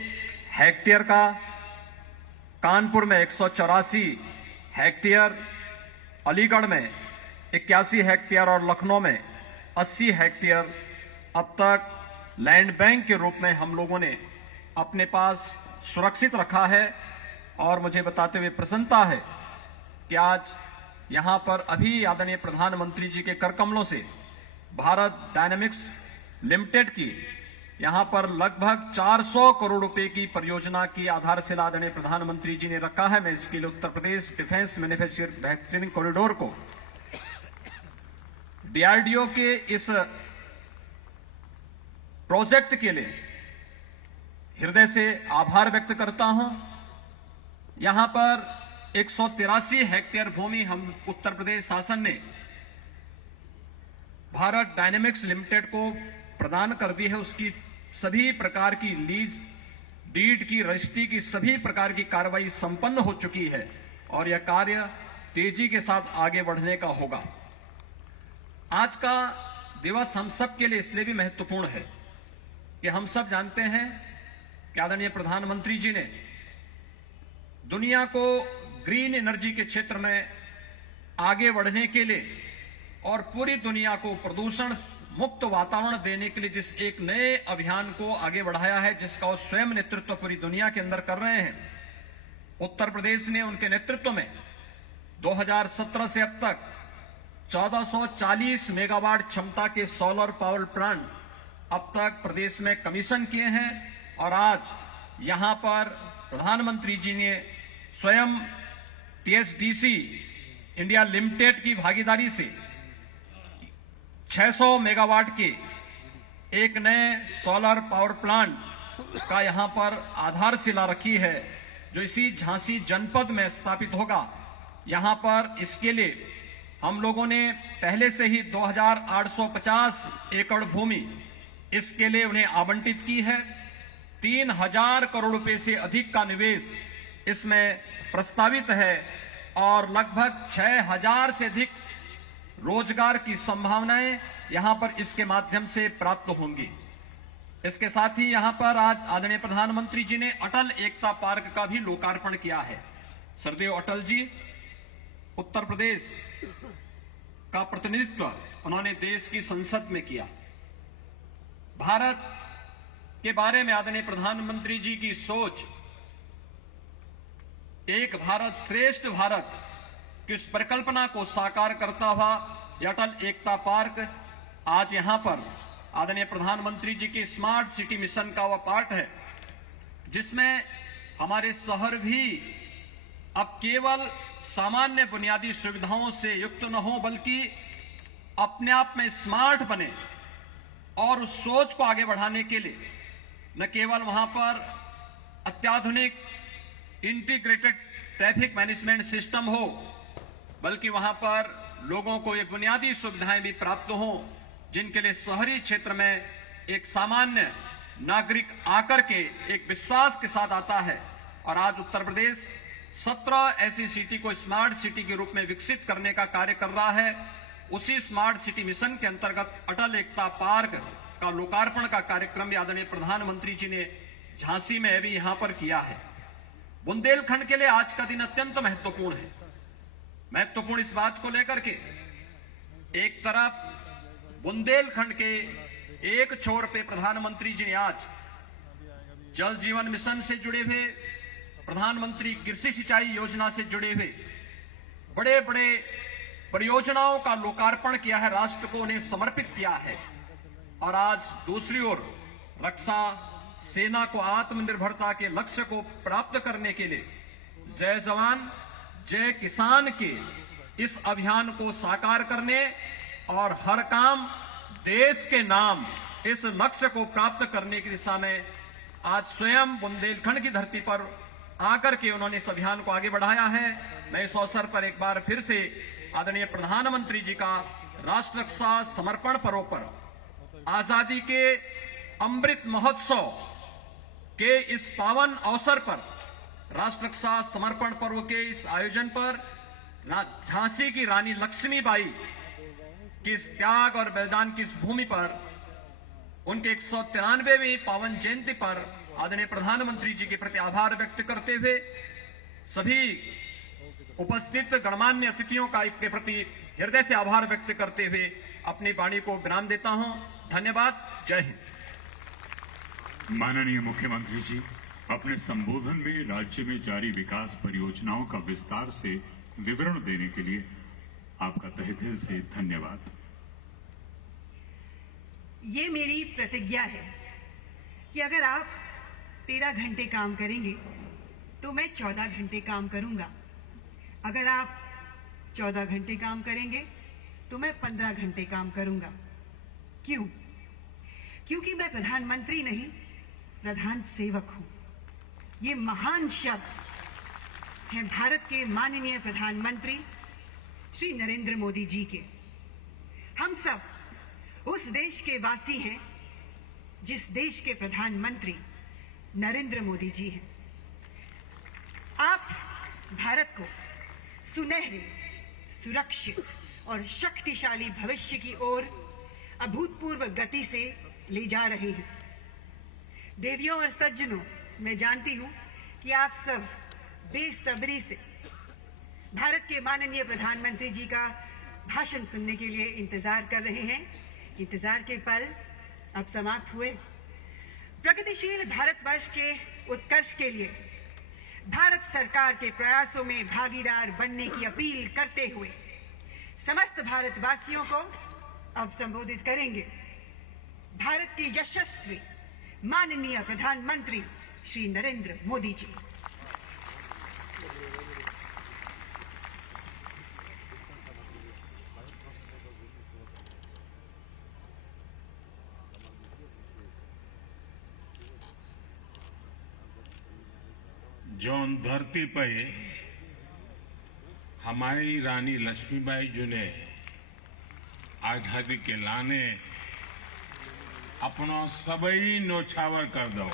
हेक्टेयर का, कानपुर में 184 हेक्टेयर, अलीगढ़ में 81 हेक्टेयर और लखनऊ में 80 हेक्टेयर अब तक लैंड बैंक के रूप में हम लोगों ने अपने पास सुरक्षित रखा है। और मुझे बताते हुए प्रसन्नता है कि आज यहां पर अभी आदरणीय प्रधानमंत्री जी के कर कमलों से भारत डायनेमिक्स लिमिटेड की यहां पर लगभग 400 करोड़ रुपए की परियोजना की आधारशिला आदरणीय प्रधानमंत्री जी ने रखा है। मैं इसके लिए Uttar Pradesh defence manufacturing corridor को डीआरडीओ के इस प्रोजेक्ट के लिए हृदय से आभार व्यक्त करता हूं। यहां पर 183 हेक्टेयर भूमि हम उत्तर प्रदेश शासन ने भारत डायनेमिक्स लिमिटेड को प्रदान कर दी है। उसकी सभी प्रकार की लीज डीड की रजिस्ट्री की सभी प्रकार की कार्रवाई संपन्न हो चुकी है और यह कार्य तेजी के साथ आगे बढ़ने का होगा। आज का दिवस हम सब के लिए इसलिए भी महत्वपूर्ण है कि हम सब जानते हैं कि आदरणीय प्रधानमंत्री जी ने दुनिया को ग्रीन एनर्जी के क्षेत्र में आगे बढ़ने के लिए और पूरी दुनिया को प्रदूषण मुक्त वातावरण देने के लिए जिस एक नए अभियान को आगे बढ़ाया है, जिसका वो स्वयं नेतृत्व पूरी दुनिया के अंदर कर रहे हैं, उत्तर प्रदेश ने उनके नेतृत्व में 2017 से अब तक 1440 मेगावाट क्षमता के सोलर पावर प्लांट अब तक प्रदेश में कमीशन किए हैं और आज यहां पर प्रधानमंत्री जी ने स्वयं टीएसडीसी इंडिया लिमिटेड की भागीदारी से 600 मेगावाट के एक नए सोलर पावर प्लांट का यहां पर आधारशिला रखी है, जो इसी झांसी जनपद में स्थापित होगा। यहां पर इसके लिए हम लोगों ने पहले से ही 2850 एकड़ भूमि इसके लिए उन्हें आवंटित की है। 3000 करोड़ रुपए से अधिक का निवेश इसमें प्रस्तावित है और लगभग 6000 से अधिक रोजगार की संभावनाएं यहां पर इसके माध्यम से प्राप्त होंगी। इसके साथ ही यहां पर आज आदरणीय प्रधानमंत्री जी ने अटल एकता पार्क का भी लोकार्पण किया है। सरदेव अटल जी उत्तर प्रदेश का प्रतिनिधित्व उन्होंने देश की संसद में किया। भारत के बारे में आदरणीय प्रधानमंत्री जी की सोच एक भारत श्रेष्ठ भारत की उस परिकल्पना को साकार करता हुआ यह अटल एकता पार्क आज यहां पर आदरणीय प्रधानमंत्री जी की स्मार्ट सिटी मिशन का वह पार्ट है, जिसमें हमारे शहर भी अब केवल सामान्य बुनियादी सुविधाओं से युक्त न हो बल्कि अपने आप में स्मार्ट बने और उस सोच को आगे बढ़ाने के लिए न केवल वहां पर अत्याधुनिक इंटीग्रेटेड ट्रैफिक मैनेजमेंट सिस्टम हो बल्कि वहां पर लोगों को ये बुनियादी सुविधाएं भी प्राप्त हों, जिनके लिए शहरी क्षेत्र में एक सामान्य नागरिक आकर के एक विश्वास के साथ आता है। और आज उत्तर प्रदेश 17 ऐसी सिटी को स्मार्ट सिटी के रूप में विकसित करने का कार्य कर रहा है। उसी स्मार्ट सिटी मिशन के अंतर्गत अटल एकता पार्क का लोकार्पण का कार्यक्रम भी आदरणीय प्रधानमंत्री जी ने झांसी में भी यहां पर किया है। बुंदेलखंड के लिए आज का दिन अत्यंत महत्वपूर्ण है। महत्वपूर्ण इस बात को लेकर के एक तरफ बुंदेलखंड के एक छोर पे प्रधानमंत्री जी ने आज जल जीवन मिशन से जुड़े हुए, प्रधानमंत्री कृषि सिंचाई योजना से जुड़े हुए बड़े बड़े परियोजनाओं का लोकार्पण किया है, राष्ट्र को उन्हें समर्पित किया है। और आज दूसरी ओर रक्षा सेना को आत्मनिर्भरता के लक्ष्य को प्राप्त करने के लिए जय जवान जय किसान के इस अभियान को साकार करने और हर काम देश के नाम इस लक्ष्य को प्राप्त करने की दिशा में आज स्वयं बुंदेलखंड की धरती पर आकर के उन्होंने इस अभियान को आगे बढ़ाया है। मैं इस अवसर पर एक बार फिर से आदरणीय प्रधानमंत्री जी का राष्ट्र रक्षा समर्पण पर्व पर, आजादी के अमृत महोत्सव के इस पावन अवसर पर, राष्ट्र रक्षा समर्पण पर्व के इस आयोजन पर झांसी की रानी लक्ष्मीबाई की इस त्याग और बलिदान की इस भूमि पर उनके 193वीं पावन जयंती पर आदरणीय प्रधानमंत्री जी के प्रति आभार व्यक्त करते हुए सभी उपस्थित गणमान्य अतिथियों का के प्रति हृदय से आभार व्यक्त करते हुए अपनी वाणी को विराम देता हूं। धन्यवाद। जय हिंद। माननीय मुख्यमंत्री जी, अपने संबोधन में राज्य में जारी विकास परियोजनाओं का विस्तार से विवरण देने के लिए आपका तहे दिल से धन्यवाद। ये मेरी प्रतिज्ञा है कि अगर आप 13 घंटे काम करेंगे तो मैं 14 घंटे काम करूंगा। अगर आप 14 घंटे काम करेंगे तो मैं 15 घंटे काम करूंगा। क्यों? क्योंकि मैं प्रधानमंत्री नहीं, प्रधान सेवक हूं। ये महान शब्द हैं भारत के माननीय प्रधानमंत्री श्री नरेंद्र मोदी जी के। हम सब उस देश के वासी हैं जिस देश के प्रधानमंत्री नरेंद्र मोदी जी हैं। आप भारत को सुनहरे, सुरक्षित और शक्तिशाली भविष्य की ओर अभूतपूर्व गति से ले जा रहे हैं। देवियों और सज्जनों, मैं जानती हूं कि आप सब बेसब्री से भारत के माननीय प्रधानमंत्री जी का भाषण सुनने के लिए इंतजार कर रहे हैं। इंतजार के पल अब समाप्त हुए। प्रगतिशील भारतवर्ष के उत्कर्ष के लिए भारत सरकार के प्रयासों में भागीदार बनने की अपील करते हुए समस्त भारतवासियों को अब संबोधित करेंगे भारत के यशस्वी माननीय प्रधानमंत्री श्री नरेंद्र मोदी जी। जौन धरती पे हमारी रानी लक्ष्मीबाई जी ने आजादी के लाने अपनो सबई नौछावर कर दो,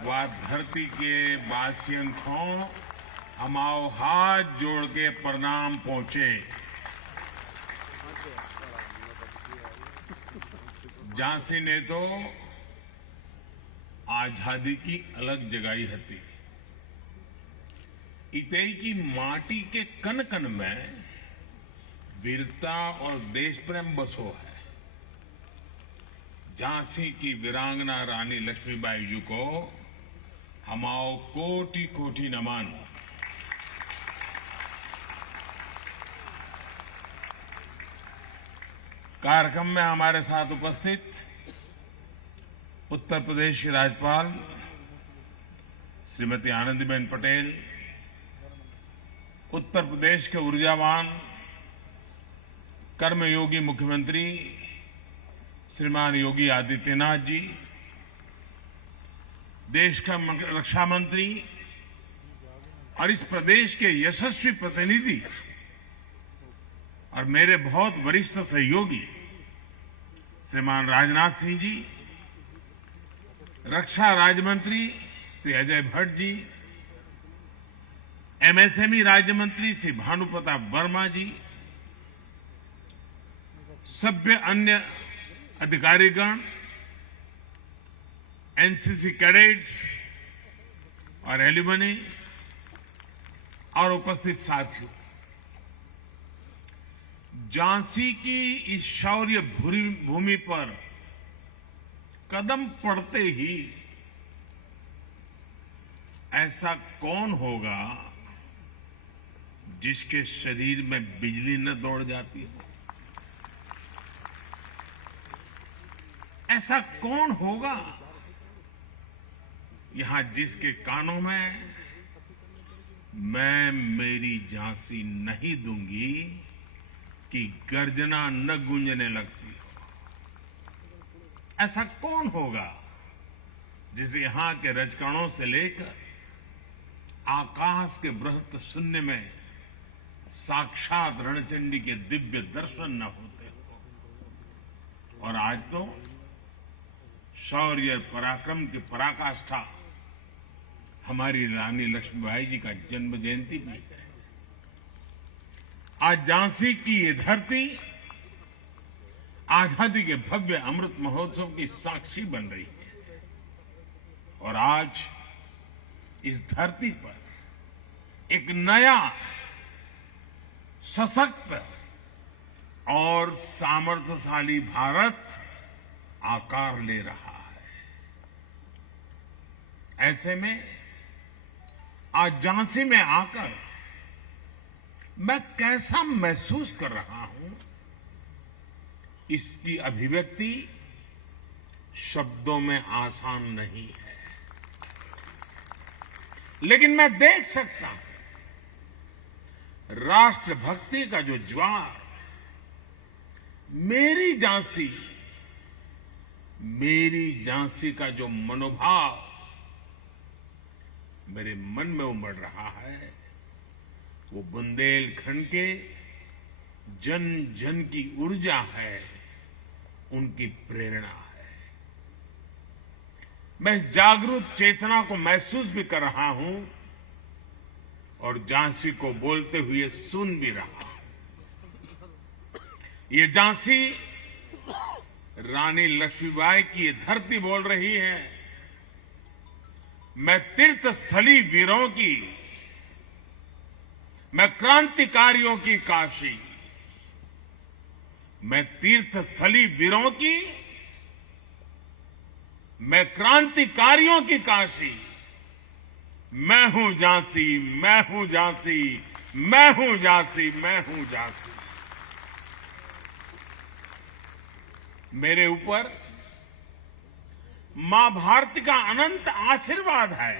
वह धरती के वासियन को हमाओ हाथ जोड़ के प्रणाम पहुंचे। झांसी ने तो आजादी की अलग जगाई हती। इतई की माटी के कन कन में वीरता और देश प्रेम बसो है। झांसी की वीरांगना रानी लक्ष्मीबाई जी को हमाओ कोटि कोटि नमन। कार्यक्रम में हमारे साथ उपस्थित उत्तर प्रदेश की राज्यपाल श्रीमती आनंदीबेन पटेल, उत्तर प्रदेश के ऊर्जावान कर्मयोगी मुख्यमंत्री श्रीमान योगी आदित्यनाथ जी, देश का रक्षा मंत्री और इस प्रदेश के यशस्वी प्रतिनिधि और मेरे बहुत वरिष्ठ सहयोगी श्रीमान राजनाथ सिंह जी, रक्षा राज्य मंत्री श्री अजय भट्ट जी, एमएसएमई राज्य मंत्री श्री भानु प्रताप वर्मा जी, सभ्य अन्य अधिकारीगण, एनसीसी कैडेट्स और एल्यूमनी और उपस्थित साथियों, झांसी की इस शौर्य भूमि पर कदम पड़ते ही ऐसा कौन होगा जिसके शरीर में बिजली न दौड़ जाती हो? ऐसा कौन होगा यहां जिसके कानों में मैं मेरी झांसी नहीं दूंगी कि गर्जना न गूंजने लगती हो? ऐसा कौन होगा जिसे यहां के रजकणों से लेकर आकाश के बृहत शून्य में साक्षात रणचंडी के दिव्य दर्शन न होते हो? और आज तो शौर्य पराक्रम की पराकाष्ठा हमारी रानी लक्ष्मीबाई जी का जन्म जयंती भी है। आज झांसी की ये धरती आजादी के भव्य अमृत महोत्सव की साक्षी बन रही है और आज इस धरती पर एक नया सशक्त और सामर्थ्यशाली भारत आकार ले रहा है। ऐसे में आज झांसी में आकर मैं कैसा महसूस कर रहा हूं, इसकी अभिव्यक्ति शब्दों में आसान नहीं है, लेकिन मैं देख सकता हूं राष्ट्रभक्ति का जो ज्वार मेरी झांसी का जो मनोभाव मेरे मन में उमड़ रहा है, वो बुंदेलखंड के जन जन की ऊर्जा है, उनकी प्रेरणा है। मैं इस जागरूक चेतना को महसूस भी कर रहा हूं और झांसी को बोलते हुए सुन भी रहा हूं। ये झांसी रानी लक्ष्मीबाई की ये धरती बोल रही है। मैं तीर्थस्थली वीरों की, मैं क्रांतिकारियों की काशी, मैं तीर्थस्थली वीरों की, मैं क्रांतिकारियों की काशी, मैं हूं झांसी, मैं हूं झांसी, मैं हूं झांसी, मैं हूं झांसी। मेरे ऊपर मां भारती का अनंत आशीर्वाद है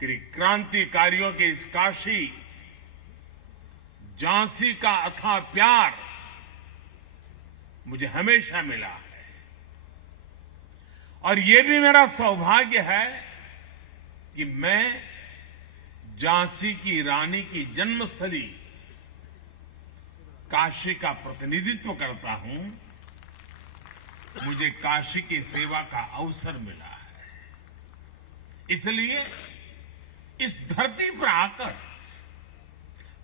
कि क्रांतिकारियों के इस काशी झांसी का अथाह प्यार मुझे हमेशा मिला है। और ये भी मेरा सौभाग्य है कि मैं झांसी की रानी की जन्मस्थली काशी का प्रतिनिधित्व करता हूं। मुझे काशी की सेवा का अवसर मिला है, इसलिए इस धरती पर आकर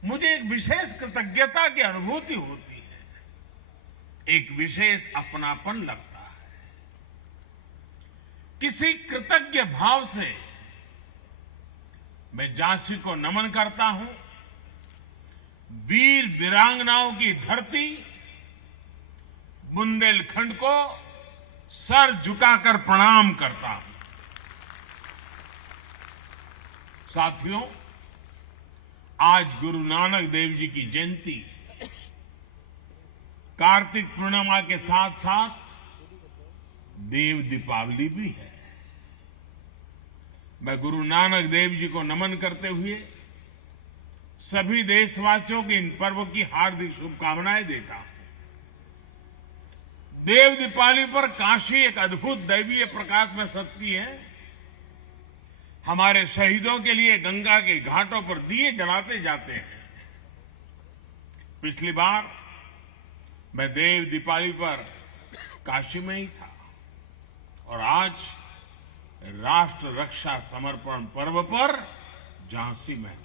मुझे एक विशेष कृतज्ञता की अनुभूति होती है, एक विशेष अपनापन लगता है। किसी कृतज्ञ भाव से मैं झांसी को नमन करता हूं। वीर वीरांगनाओं की धरती बुंदेलखंड को सर झुकाकर प्रणाम करता हूं। साथियों, आज गुरु नानक देव जी की जयंती कार्तिक पूर्णिमा के साथ साथ देव दीपावली भी है। मैं गुरु नानक देव जी को नमन करते हुए सभी देशवासियों के इन पर्व की हार्दिक शुभकामनाएं देता हूं। देव दीपावली पर काशी एक अद्भुत दैवीय प्रकाश में सजती है। हमारे शहीदों के लिए गंगा के घाटों पर दिए जलाते जाते हैं। पिछली बार मैं देव दीपावली पर काशी में ही था और आज राष्ट्र रक्षा समर्पण पर्व पर झांसी में।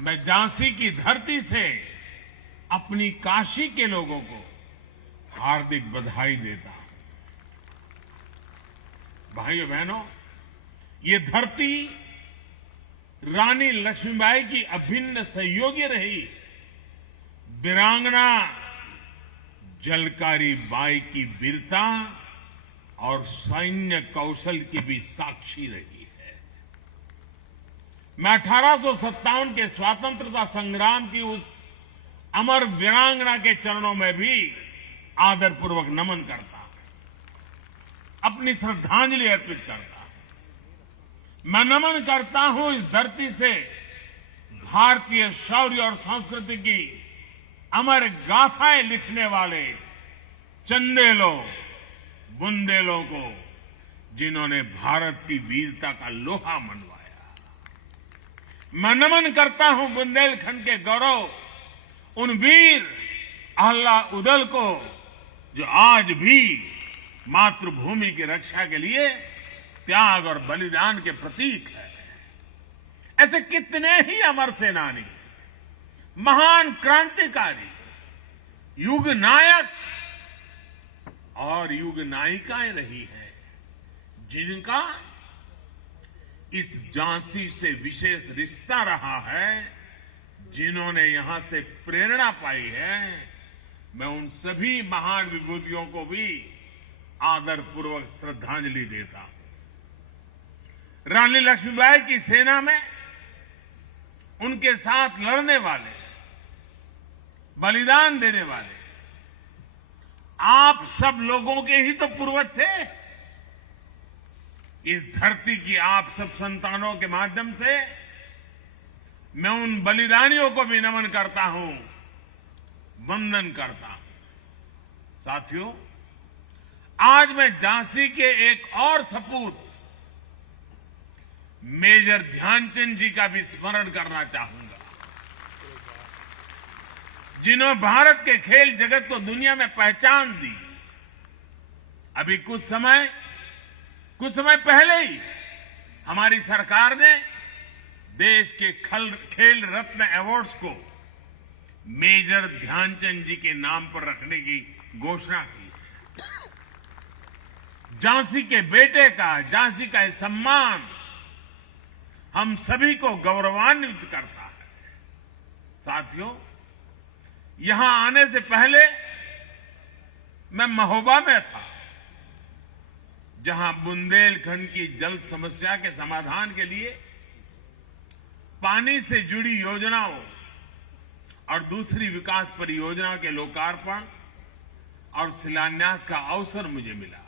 मैं झांसी की धरती से अपनी काशी के लोगों को हार्दिक बधाई देता हूं। भाइयों बहनों, ये धरती रानी लक्ष्मीबाई की अभिन्न सहयोगी रही वीरांगना जलकारी बाई की वीरता और सैन्य कौशल की भी साक्षी रही है। मैं 1857 के स्वतंत्रता संग्राम की उस अमर वीरांगना के चरणों में भी आदरपूर्वक नमन करता हूं, अपनी श्रद्धांजलि अर्पित करता हूं। मैं नमन करता हूं इस धरती से भारतीय शौर्य और संस्कृति की अमर गाथाएं लिखने वाले चंदेलों, बुंदेलों को, जिन्होंने भारत की वीरता का लोहा मनवाया। मैं नमन करता हूं बुंदेलखंड के गौरव उन वीर अल्लाह उदल को, जो आज भी मातृभूमि की रक्षा के लिए त्याग और बलिदान के प्रतीक है। ऐसे कितने ही अमर सेनानी, महान क्रांतिकारी, युग नायक और युग नायिकाएं रही हैं, जिनका इस झांसी से विशेष रिश्ता रहा है, जिन्होंने यहां से प्रेरणा पाई है। मैं उन सभी महान विभूतियों को भी आदरपूर्वक श्रद्धांजलि देता हूं। रानी लक्ष्मीबाई की सेना में उनके साथ लड़ने वाले, बलिदान देने वाले आप सब लोगों के ही तो पूर्वज थे। इस धरती की आप सब संतानों के माध्यम से मैं उन बलिदानियों को भी नमन करता हूं, वंदन करता हूं। साथियों, आज मैं झांसी के एक और सपूत मेजर ध्यानचंद जी का भी स्मरण करना चाहूंगा, जिन्होंने भारत के खेल जगत को दुनिया में पहचान दी। अभी कुछ समय पहले ही हमारी सरकार ने देश के खेल रत्न अवार्ड्स को मेजर ध्यानचंद जी के नाम पर रखने की घोषणा की। झांसी के बेटे का, झांसी का सम्मान हम सभी को गौरवान्वित करता है। साथियों, यहां आने से पहले मैं महोबा में था, जहां बुंदेलखंड की जल समस्या के समाधान के लिए पानी से जुड़ी योजनाओं और दूसरी विकास परियोजना के लोकार्पण और शिलान्यास का अवसर मुझे मिला।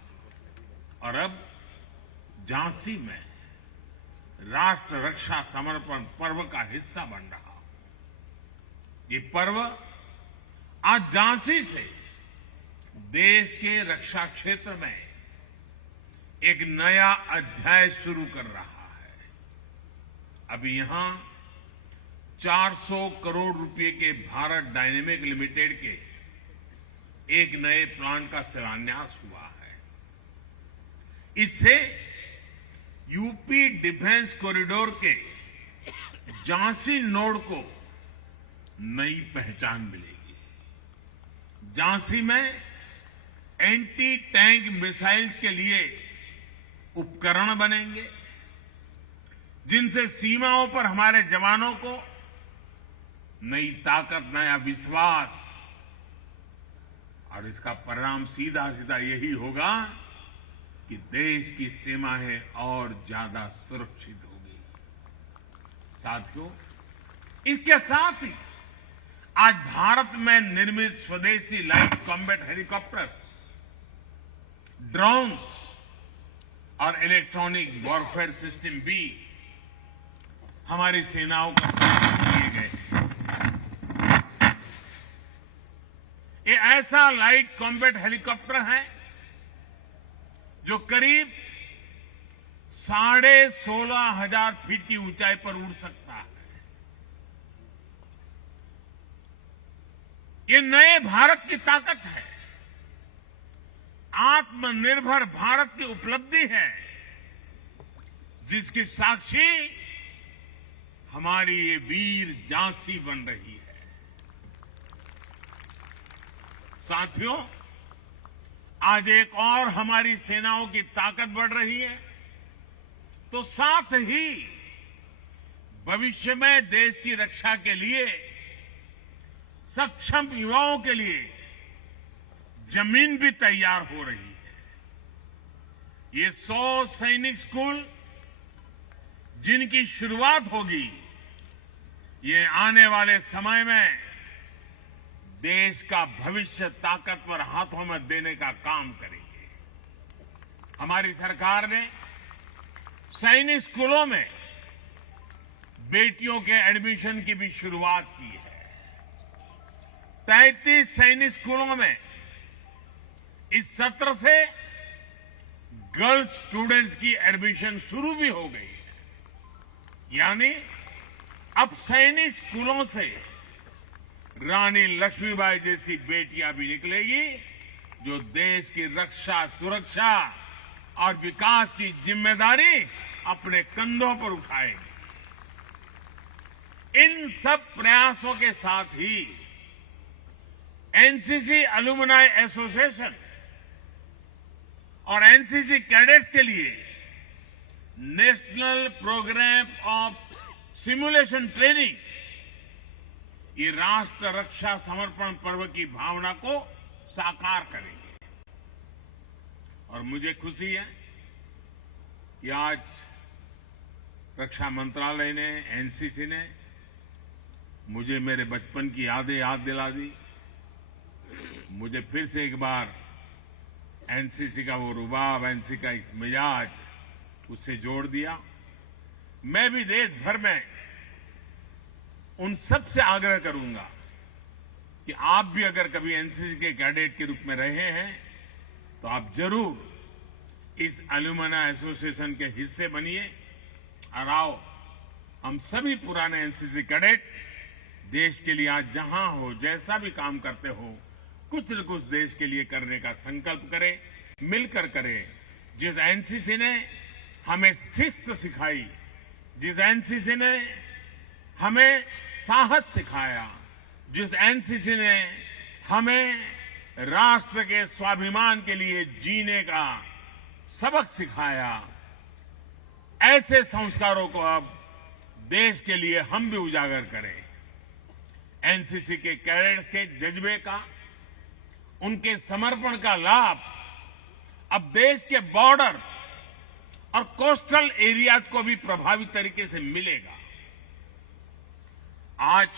और अब झांसी में राष्ट्र रक्षा समर्पण पर्व का हिस्सा बन रहा हूं। ये पर्व आज झांसी से देश के रक्षा क्षेत्र में एक नया अध्याय शुरू कर रहा है। अभी यहां 400 करोड़ रुपए के भारत डायनेमिक लिमिटेड के एक नए प्लांट का शिलान्यास हुआ है। इससे यूपी डिफेंस कॉरिडोर के झांसी नोड को नई पहचान मिलेगी। झांसी में एंटी टैंक मिसाइल के लिए उपकरण बनेंगे, जिनसे सीमाओं पर हमारे जवानों को नई ताकत, नया विश्वास, और इसका परिणाम सीधा सीधा यही होगा कि देश की सीमाएं और ज्यादा सुरक्षित होगी। साथियों, इसके साथ ही आज भारत में निर्मित स्वदेशी लाइट कॉम्बैट हेलीकॉप्टर, ड्रोन्स और इलेक्ट्रॉनिक वॉरफेयर सिस्टम भी हमारी सेनाओं का समर्थन किए गए। ये ऐसा लाइट कॉम्बैट हेलीकॉप्टर है जो करीब 16,500 फीट की ऊंचाई पर उड़ सकता है। ये नए भारत की ताकत है, आत्मनिर्भर भारत की उपलब्धि है, जिसकी साक्षी हमारी ये वीर झांसी बन रही है। साथियों, आज एक और हमारी सेनाओं की ताकत बढ़ रही है, तो साथ ही भविष्य में देश की रक्षा के लिए सक्षम युवाओं के लिए जमीन भी तैयार हो रही है। ये 100 सैनिक स्कूल जिनकी शुरुआत होगी, ये आने वाले समय में देश का भविष्य ताकतवर हाथों में देने का काम करेंगे। हमारी सरकार ने सैनिक स्कूलों में बेटियों के एडमिशन की भी शुरुआत की है। 33 सैनिक स्कूलों में इस सत्र से गर्ल्स स्टूडेंट्स की एडमिशन शुरू भी हो गई है। यानी अब सैनिक स्कूलों से रानी लक्ष्मीबाई जैसी बेटियां भी निकलेगी जो देश की रक्षा, सुरक्षा और विकास की जिम्मेदारी अपने कंधों पर उठाएंगी। इन सब प्रयासों के साथ ही एनसीसी एलुमनाई एसोसिएशन और एनसीसी कैडेट्स के लिए national programme of simulation training ये राष्ट्र रक्षा समर्पण पर्व की भावना को साकार करेंगे। और मुझे खुशी है कि आज रक्षा मंत्रालय ने, एनसीसी ने मुझे मेरे बचपन की यादें याद दिला दी। मुझे फिर से एक बार एनसीसी का वो रुबाब, एनसीसी का एक मिजाज उससे जोड़ दिया। मैं भी देश भर में उन सब से आग्रह करूंगा कि आप भी अगर कभी एनसीसी के कैडेट के रूप में रहे हैं तो आप जरूर इस एलुमनाई एसोसिएशन के हिस्से बनिए और आओ हम सभी पुराने एनसीसी कैडेट देश के लिए आज जहां हो, जैसा भी काम करते हो, कुछ न कुछ देश के लिए करने का संकल्प करें, मिलकर करें। जिस एनसीसी ने हमें शिस्त सिखाई, जिस एनसीसी ने हमें साहस सिखाया, जिस एनसीसी ने हमें राष्ट्र के स्वाभिमान के लिए जीने का सबक सिखाया, ऐसे संस्कारों को अब देश के लिए हम भी उजागर करें। एनसीसी के कैडेट्स के जज्बे का, उनके समर्पण का लाभ अब देश के बॉर्डर और कोस्टल एरिया को भी प्रभावी तरीके से मिलेगा। आज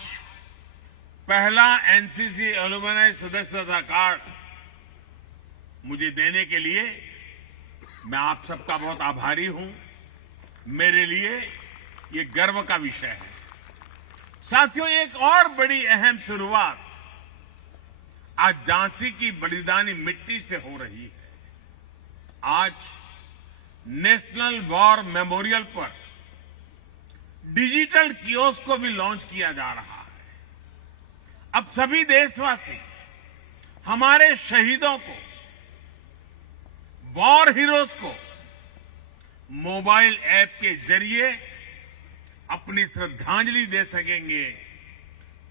पहला एनसीसी एलुमनाई सदस्यता कार्ड मुझे देने के लिए मैं आप सबका बहुत आभारी हूं। मेरे लिए ये गर्व का विषय है। साथियों, एक और बड़ी अहम शुरुआत आज झांसी की बलिदानी मिट्टी से हो रही है। आज नेशनल वॉर मेमोरियल पर डिजिटल कियोस्क को भी लॉन्च किया जा रहा है। अब सभी देशवासी हमारे शहीदों को, वॉर हीरोज को मोबाइल ऐप के जरिए अपनी श्रद्धांजलि दे सकेंगे।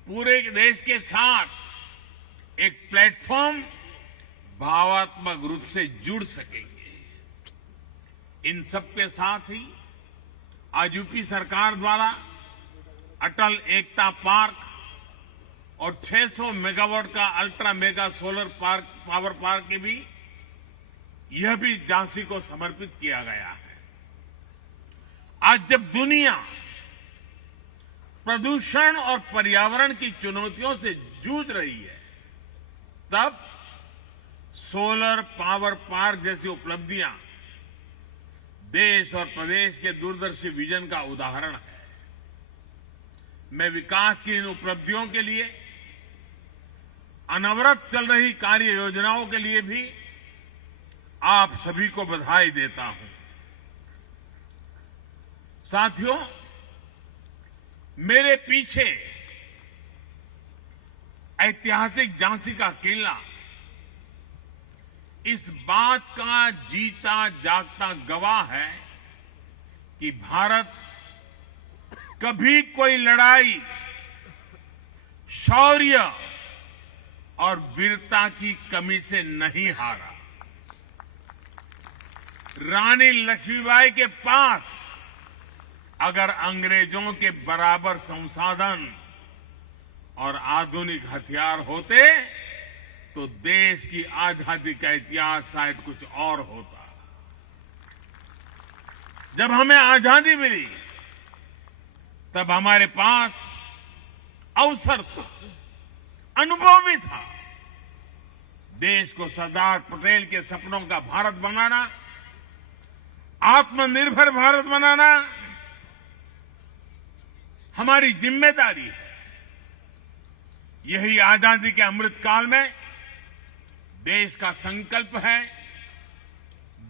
पूरे देश के साथ एक प्लेटफॉर्म भावात्मक रूप से जुड़ सकेंगे। इन सबके साथ ही आज यूपी सरकार द्वारा अटल एकता पार्क और 600 मेगावाट का ultra mega solar power park के भी यह भी झांसी को समर्पित किया गया है। आज जब दुनिया प्रदूषण और पर्यावरण की चुनौतियों से जूझ रही है, तब सोलर पावर पार्क जैसी उपलब्धियां देश और प्रदेश के दूरदर्शी विजन का उदाहरण है। मैं विकास की इन उपलब्धियों के लिए, अनवरत चल रही कार्य योजनाओं के लिए भी आप सभी को बधाई देता हूं। साथियों, मेरे पीछे ऐतिहासिक झांसी का किला इस बात का जीता जागता गवाह है कि भारत कभी कोई लड़ाई शौर्य और वीरता की कमी से नहीं हारा। रानी लक्ष्मीबाई के पास अगर अंग्रेजों के बराबर संसाधन और आधुनिक हथियार होते तो देश की आजादी का इतिहास शायद कुछ और होता। जब हमें आजादी मिली तब हमारे पास अवसर था, अनुभव भी था। देश को सरदार पटेल के सपनों का भारत बनाना, आत्मनिर्भर भारत बनाना हमारी जिम्मेदारी है। यही आजादी के अमृत काल में देश का संकल्प है,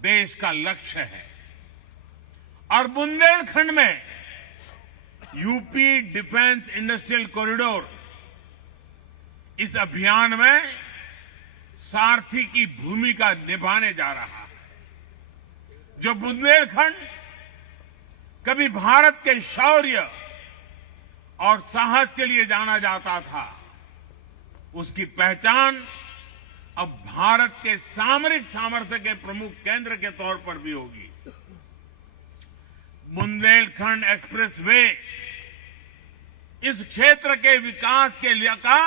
देश का लक्ष्य है। और बुंदेलखंड में यूपी डिफेंस इंडस्ट्रियल कॉरिडोर इस अभियान में सारथी की भूमिका निभाने जा रहा है। जो बुंदेलखंड कभी भारत के शौर्य और साहस के लिए जाना जाता था, उसकी पहचान अब भारत के सामरिक सामर्थ्य के प्रमुख केंद्र के तौर पर भी होगी। बुंदेलखंड एक्सप्रेस वे इस क्षेत्र के विकास के लिए का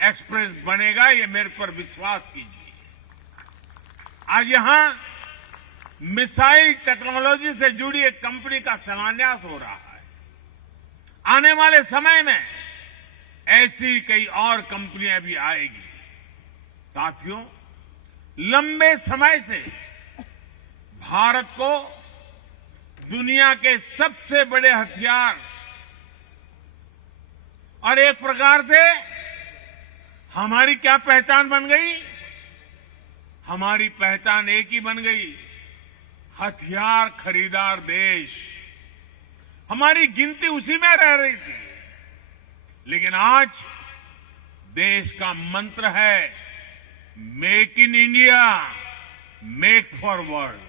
एक्सप्रेस बनेगा, ये मेरे पर विश्वास कीजिए। आज यहां मिसाइल टेक्नोलॉजी से जुड़ी एक कंपनी का शिलान्यास हो रहा है। आने वाले समय में ऐसी कई और कंपनियां भी आएगी। साथियों, लंबे समय से भारत को दुनिया के सबसे बड़े हथियार और एक प्रकार से हमारी क्या पहचान बन गई? हमारी पहचान एक ही बन गई, हथियार खरीदार देश। हमारी गिनती उसी में रह रही थी। लेकिन आज देश का मंत्र है make in India, make for world.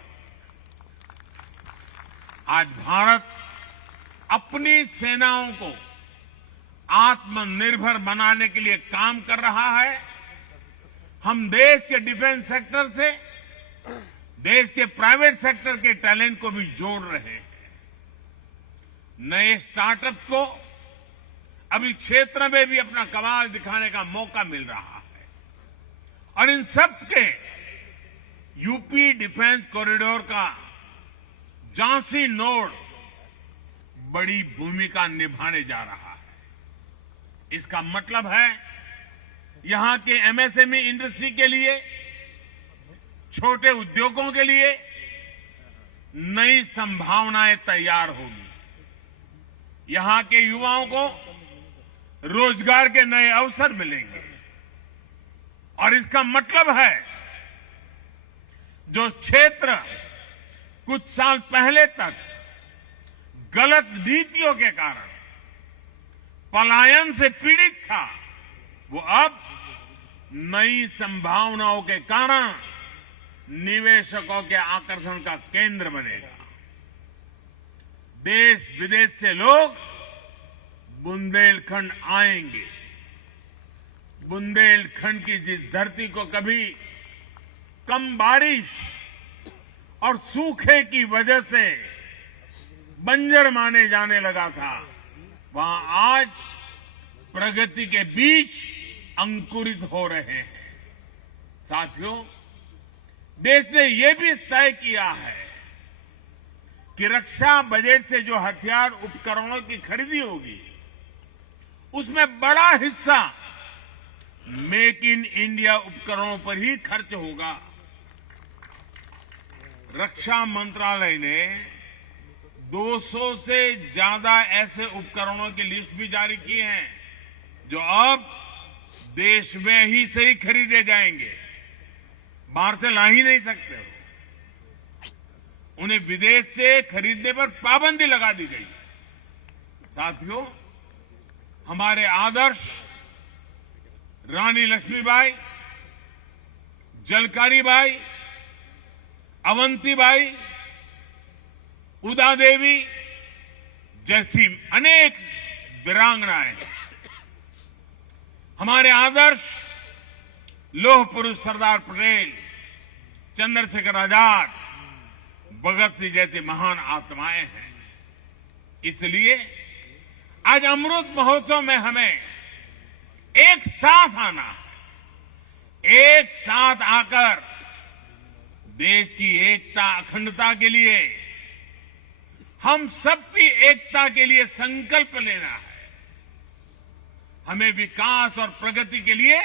आज भारत अपनी सेनाओं को आत्मनिर्भर बनाने के लिए काम कर रहा है। हम देश के डिफेंस सेक्टर से देश के प्राइवेट सेक्टर के टैलेंट को भी जोड़ रहे हैं। नए स्टार्टअप्स को अभी क्षेत्र में भी अपना कमाल दिखाने का मौका मिल रहा है और इन सब के यूपी डिफेंस कॉरिडोर का झांसी नोड बड़ी भूमिका निभाने जा रहा है। इसका मतलब है यहां के एमएसएमई इंडस्ट्री के लिए, छोटे उद्योगों के लिए नई संभावनाएं तैयार होगी। यहां के युवाओं को रोजगार के नए अवसर मिलेंगे और इसका मतलब है जो क्षेत्र कुछ साल पहले तक गलत नीतियों के कारण पलायन से पीड़ित था, वो अब नई संभावनाओं के कारण निवेशकों के आकर्षण का केंद्र बनेगा। देश विदेश से लोग बुंदेलखंड आएंगे। बुंदेलखंड की जिस धरती को कभी कम बारिश और सूखे की वजह से बंजर माने जाने लगा था, वहां आज प्रगति के बीज अंकुरित हो रहे हैं। साथियों, देश ने यह भी तय किया है कि रक्षा बजट से जो हथियार उपकरणों की खरीदी होगी, उसमें बड़ा हिस्सा मेक इन इंडिया उपकरणों पर ही खर्च होगा। रक्षा मंत्रालय ने 200 से ज्यादा ऐसे उपकरणों की लिस्ट भी जारी की है जो अब देश में ही से ही खरीदे जाएंगे, बाहर से ला ही नहीं सकते। उन्हें विदेश से खरीदने पर पाबंदी लगा दी गई। साथियों, हमारे आदर्श रानी लक्ष्मीबाई, झलकारी बाई, अवंतीबाई, उदा देवी जैसी अनेक वीरांगनाएं, हमारे आदर्श लौह पुरुष सरदार पटेल, चंद्रशेखर आजाद, भगत सिंह जैसी महान आत्माएं हैं। इसलिए आज अमृत महोत्सव में हमें एक साथ आना, एक साथ आकर देश की एकता अखंडता के लिए, हम सबकी एकता के लिए संकल्प लेना है। हमें विकास और प्रगति के लिए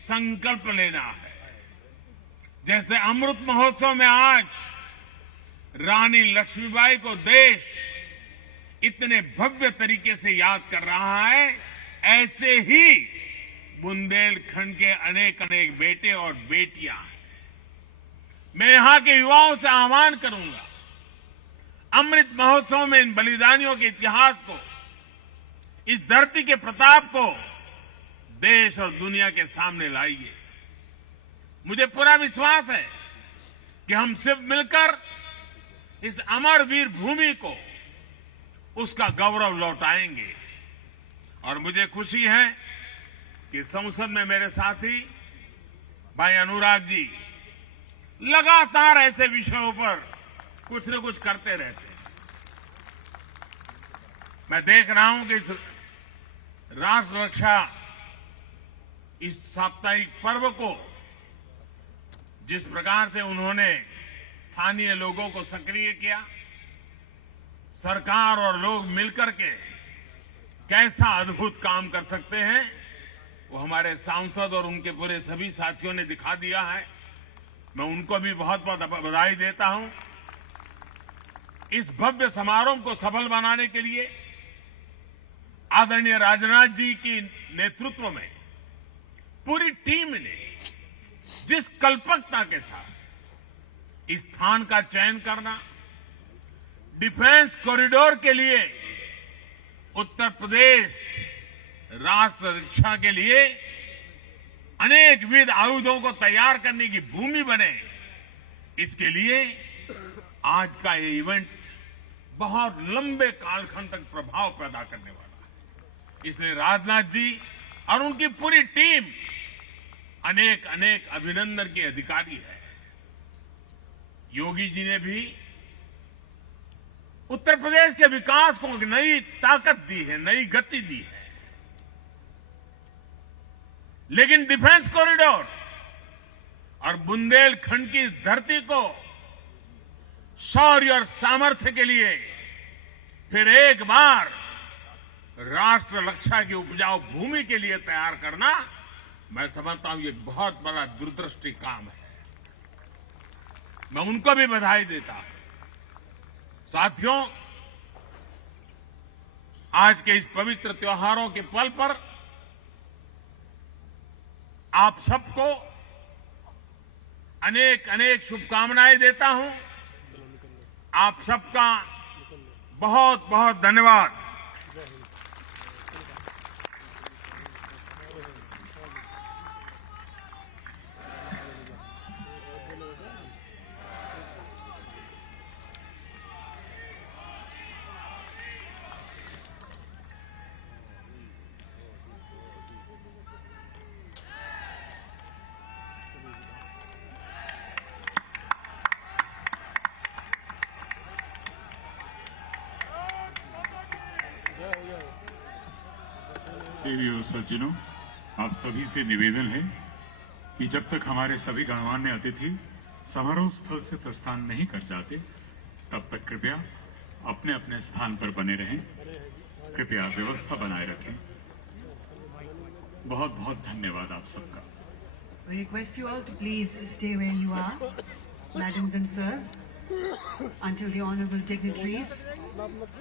संकल्प लेना है। जैसे अमृत महोत्सव में आज रानी लक्ष्मीबाई को देश इतने भव्य तरीके से याद कर रहा है, ऐसे ही बुंदेलखंड के अनेक अनेक बेटे और बेटियां हैं। मैं यहां के युवाओं से आह्वान करूंगा, अमृत महोत्सव में इन बलिदानियों के इतिहास को, इस धरती के प्रताप को देश और दुनिया के सामने लाइए। मुझे पूरा विश्वास है कि हम सिर्फ मिलकर इस अमर वीर भूमि को, उसका गौरव लौटाएंगे। और मुझे खुशी है कि संसद में मेरे साथी भाई अनुराग जी लगातार ऐसे विषयों पर कुछ न कुछ करते रहते हैं। मैं देख रहा हूं कि इस राष्ट्र रक्षा, इस साप्ताहिक पर्व को जिस प्रकार से उन्होंने स्थानीय लोगों को सक्रिय किया, सरकार और लोग मिलकर के कैसा अद्भुत काम कर सकते हैं, वो हमारे सांसद और उनके पूरे सभी साथियों ने दिखा दिया है। मैं उनको भी बहुत बहुत बधाई देता हूं। इस भव्य समारोह को सफल बनाने के लिए आदरणीय राजनाथ जी की नेतृत्व में पूरी टीम ने जिस कल्पकता के साथ इस स्थान का चयन करना, डिफेंस कॉरिडोर के लिए उत्तर प्रदेश राष्ट्र रक्षा के लिए अनेक विध आयुधों को तैयार करने की भूमि बने, इसके लिए आज का ये इवेंट बहुत लंबे कालखंड तक प्रभाव पैदा करने वाला है। इसलिए राजनाथ जी और उनकी पूरी टीम अनेक अनेक अभिनंदन के अधिकारी है। योगी जी ने भी उत्तर प्रदेश के विकास को एक नई ताकत दी है, नई गति दी है। लेकिन डिफेंस कॉरिडोर और बुंदेलखंड की इस धरती को शौर्य और सामर्थ्य के लिए फिर एक बार राष्ट्र रक्षा की उपजाऊ भूमि के लिए तैयार करना, मैं समझता हूं ये बहुत बड़ा दूरदृष्टि काम है। मैं उनको भी बधाई देता हूं। साथियों, आज के इस पवित्र त्योहारों के पल पर आप सबको अनेक अनेक शुभकामनाएं देता हूं। आप सबका बहुत बहुत धन्यवाद। देवी और सज्जनों, आप सभी से निवेदन है कि जब तक हमारे सभी गणमान्य अतिथि समारोह स्थल से प्रस्थान नहीं कर जाते, तब तक कृपया अपने अपने स्थान पर बने रहें। कृपया व्यवस्था बनाए रखें। बहुत बहुत धन्यवाद आप सबका। We request you all to please stay where you are, madams and sirs, until the honorable dignitaries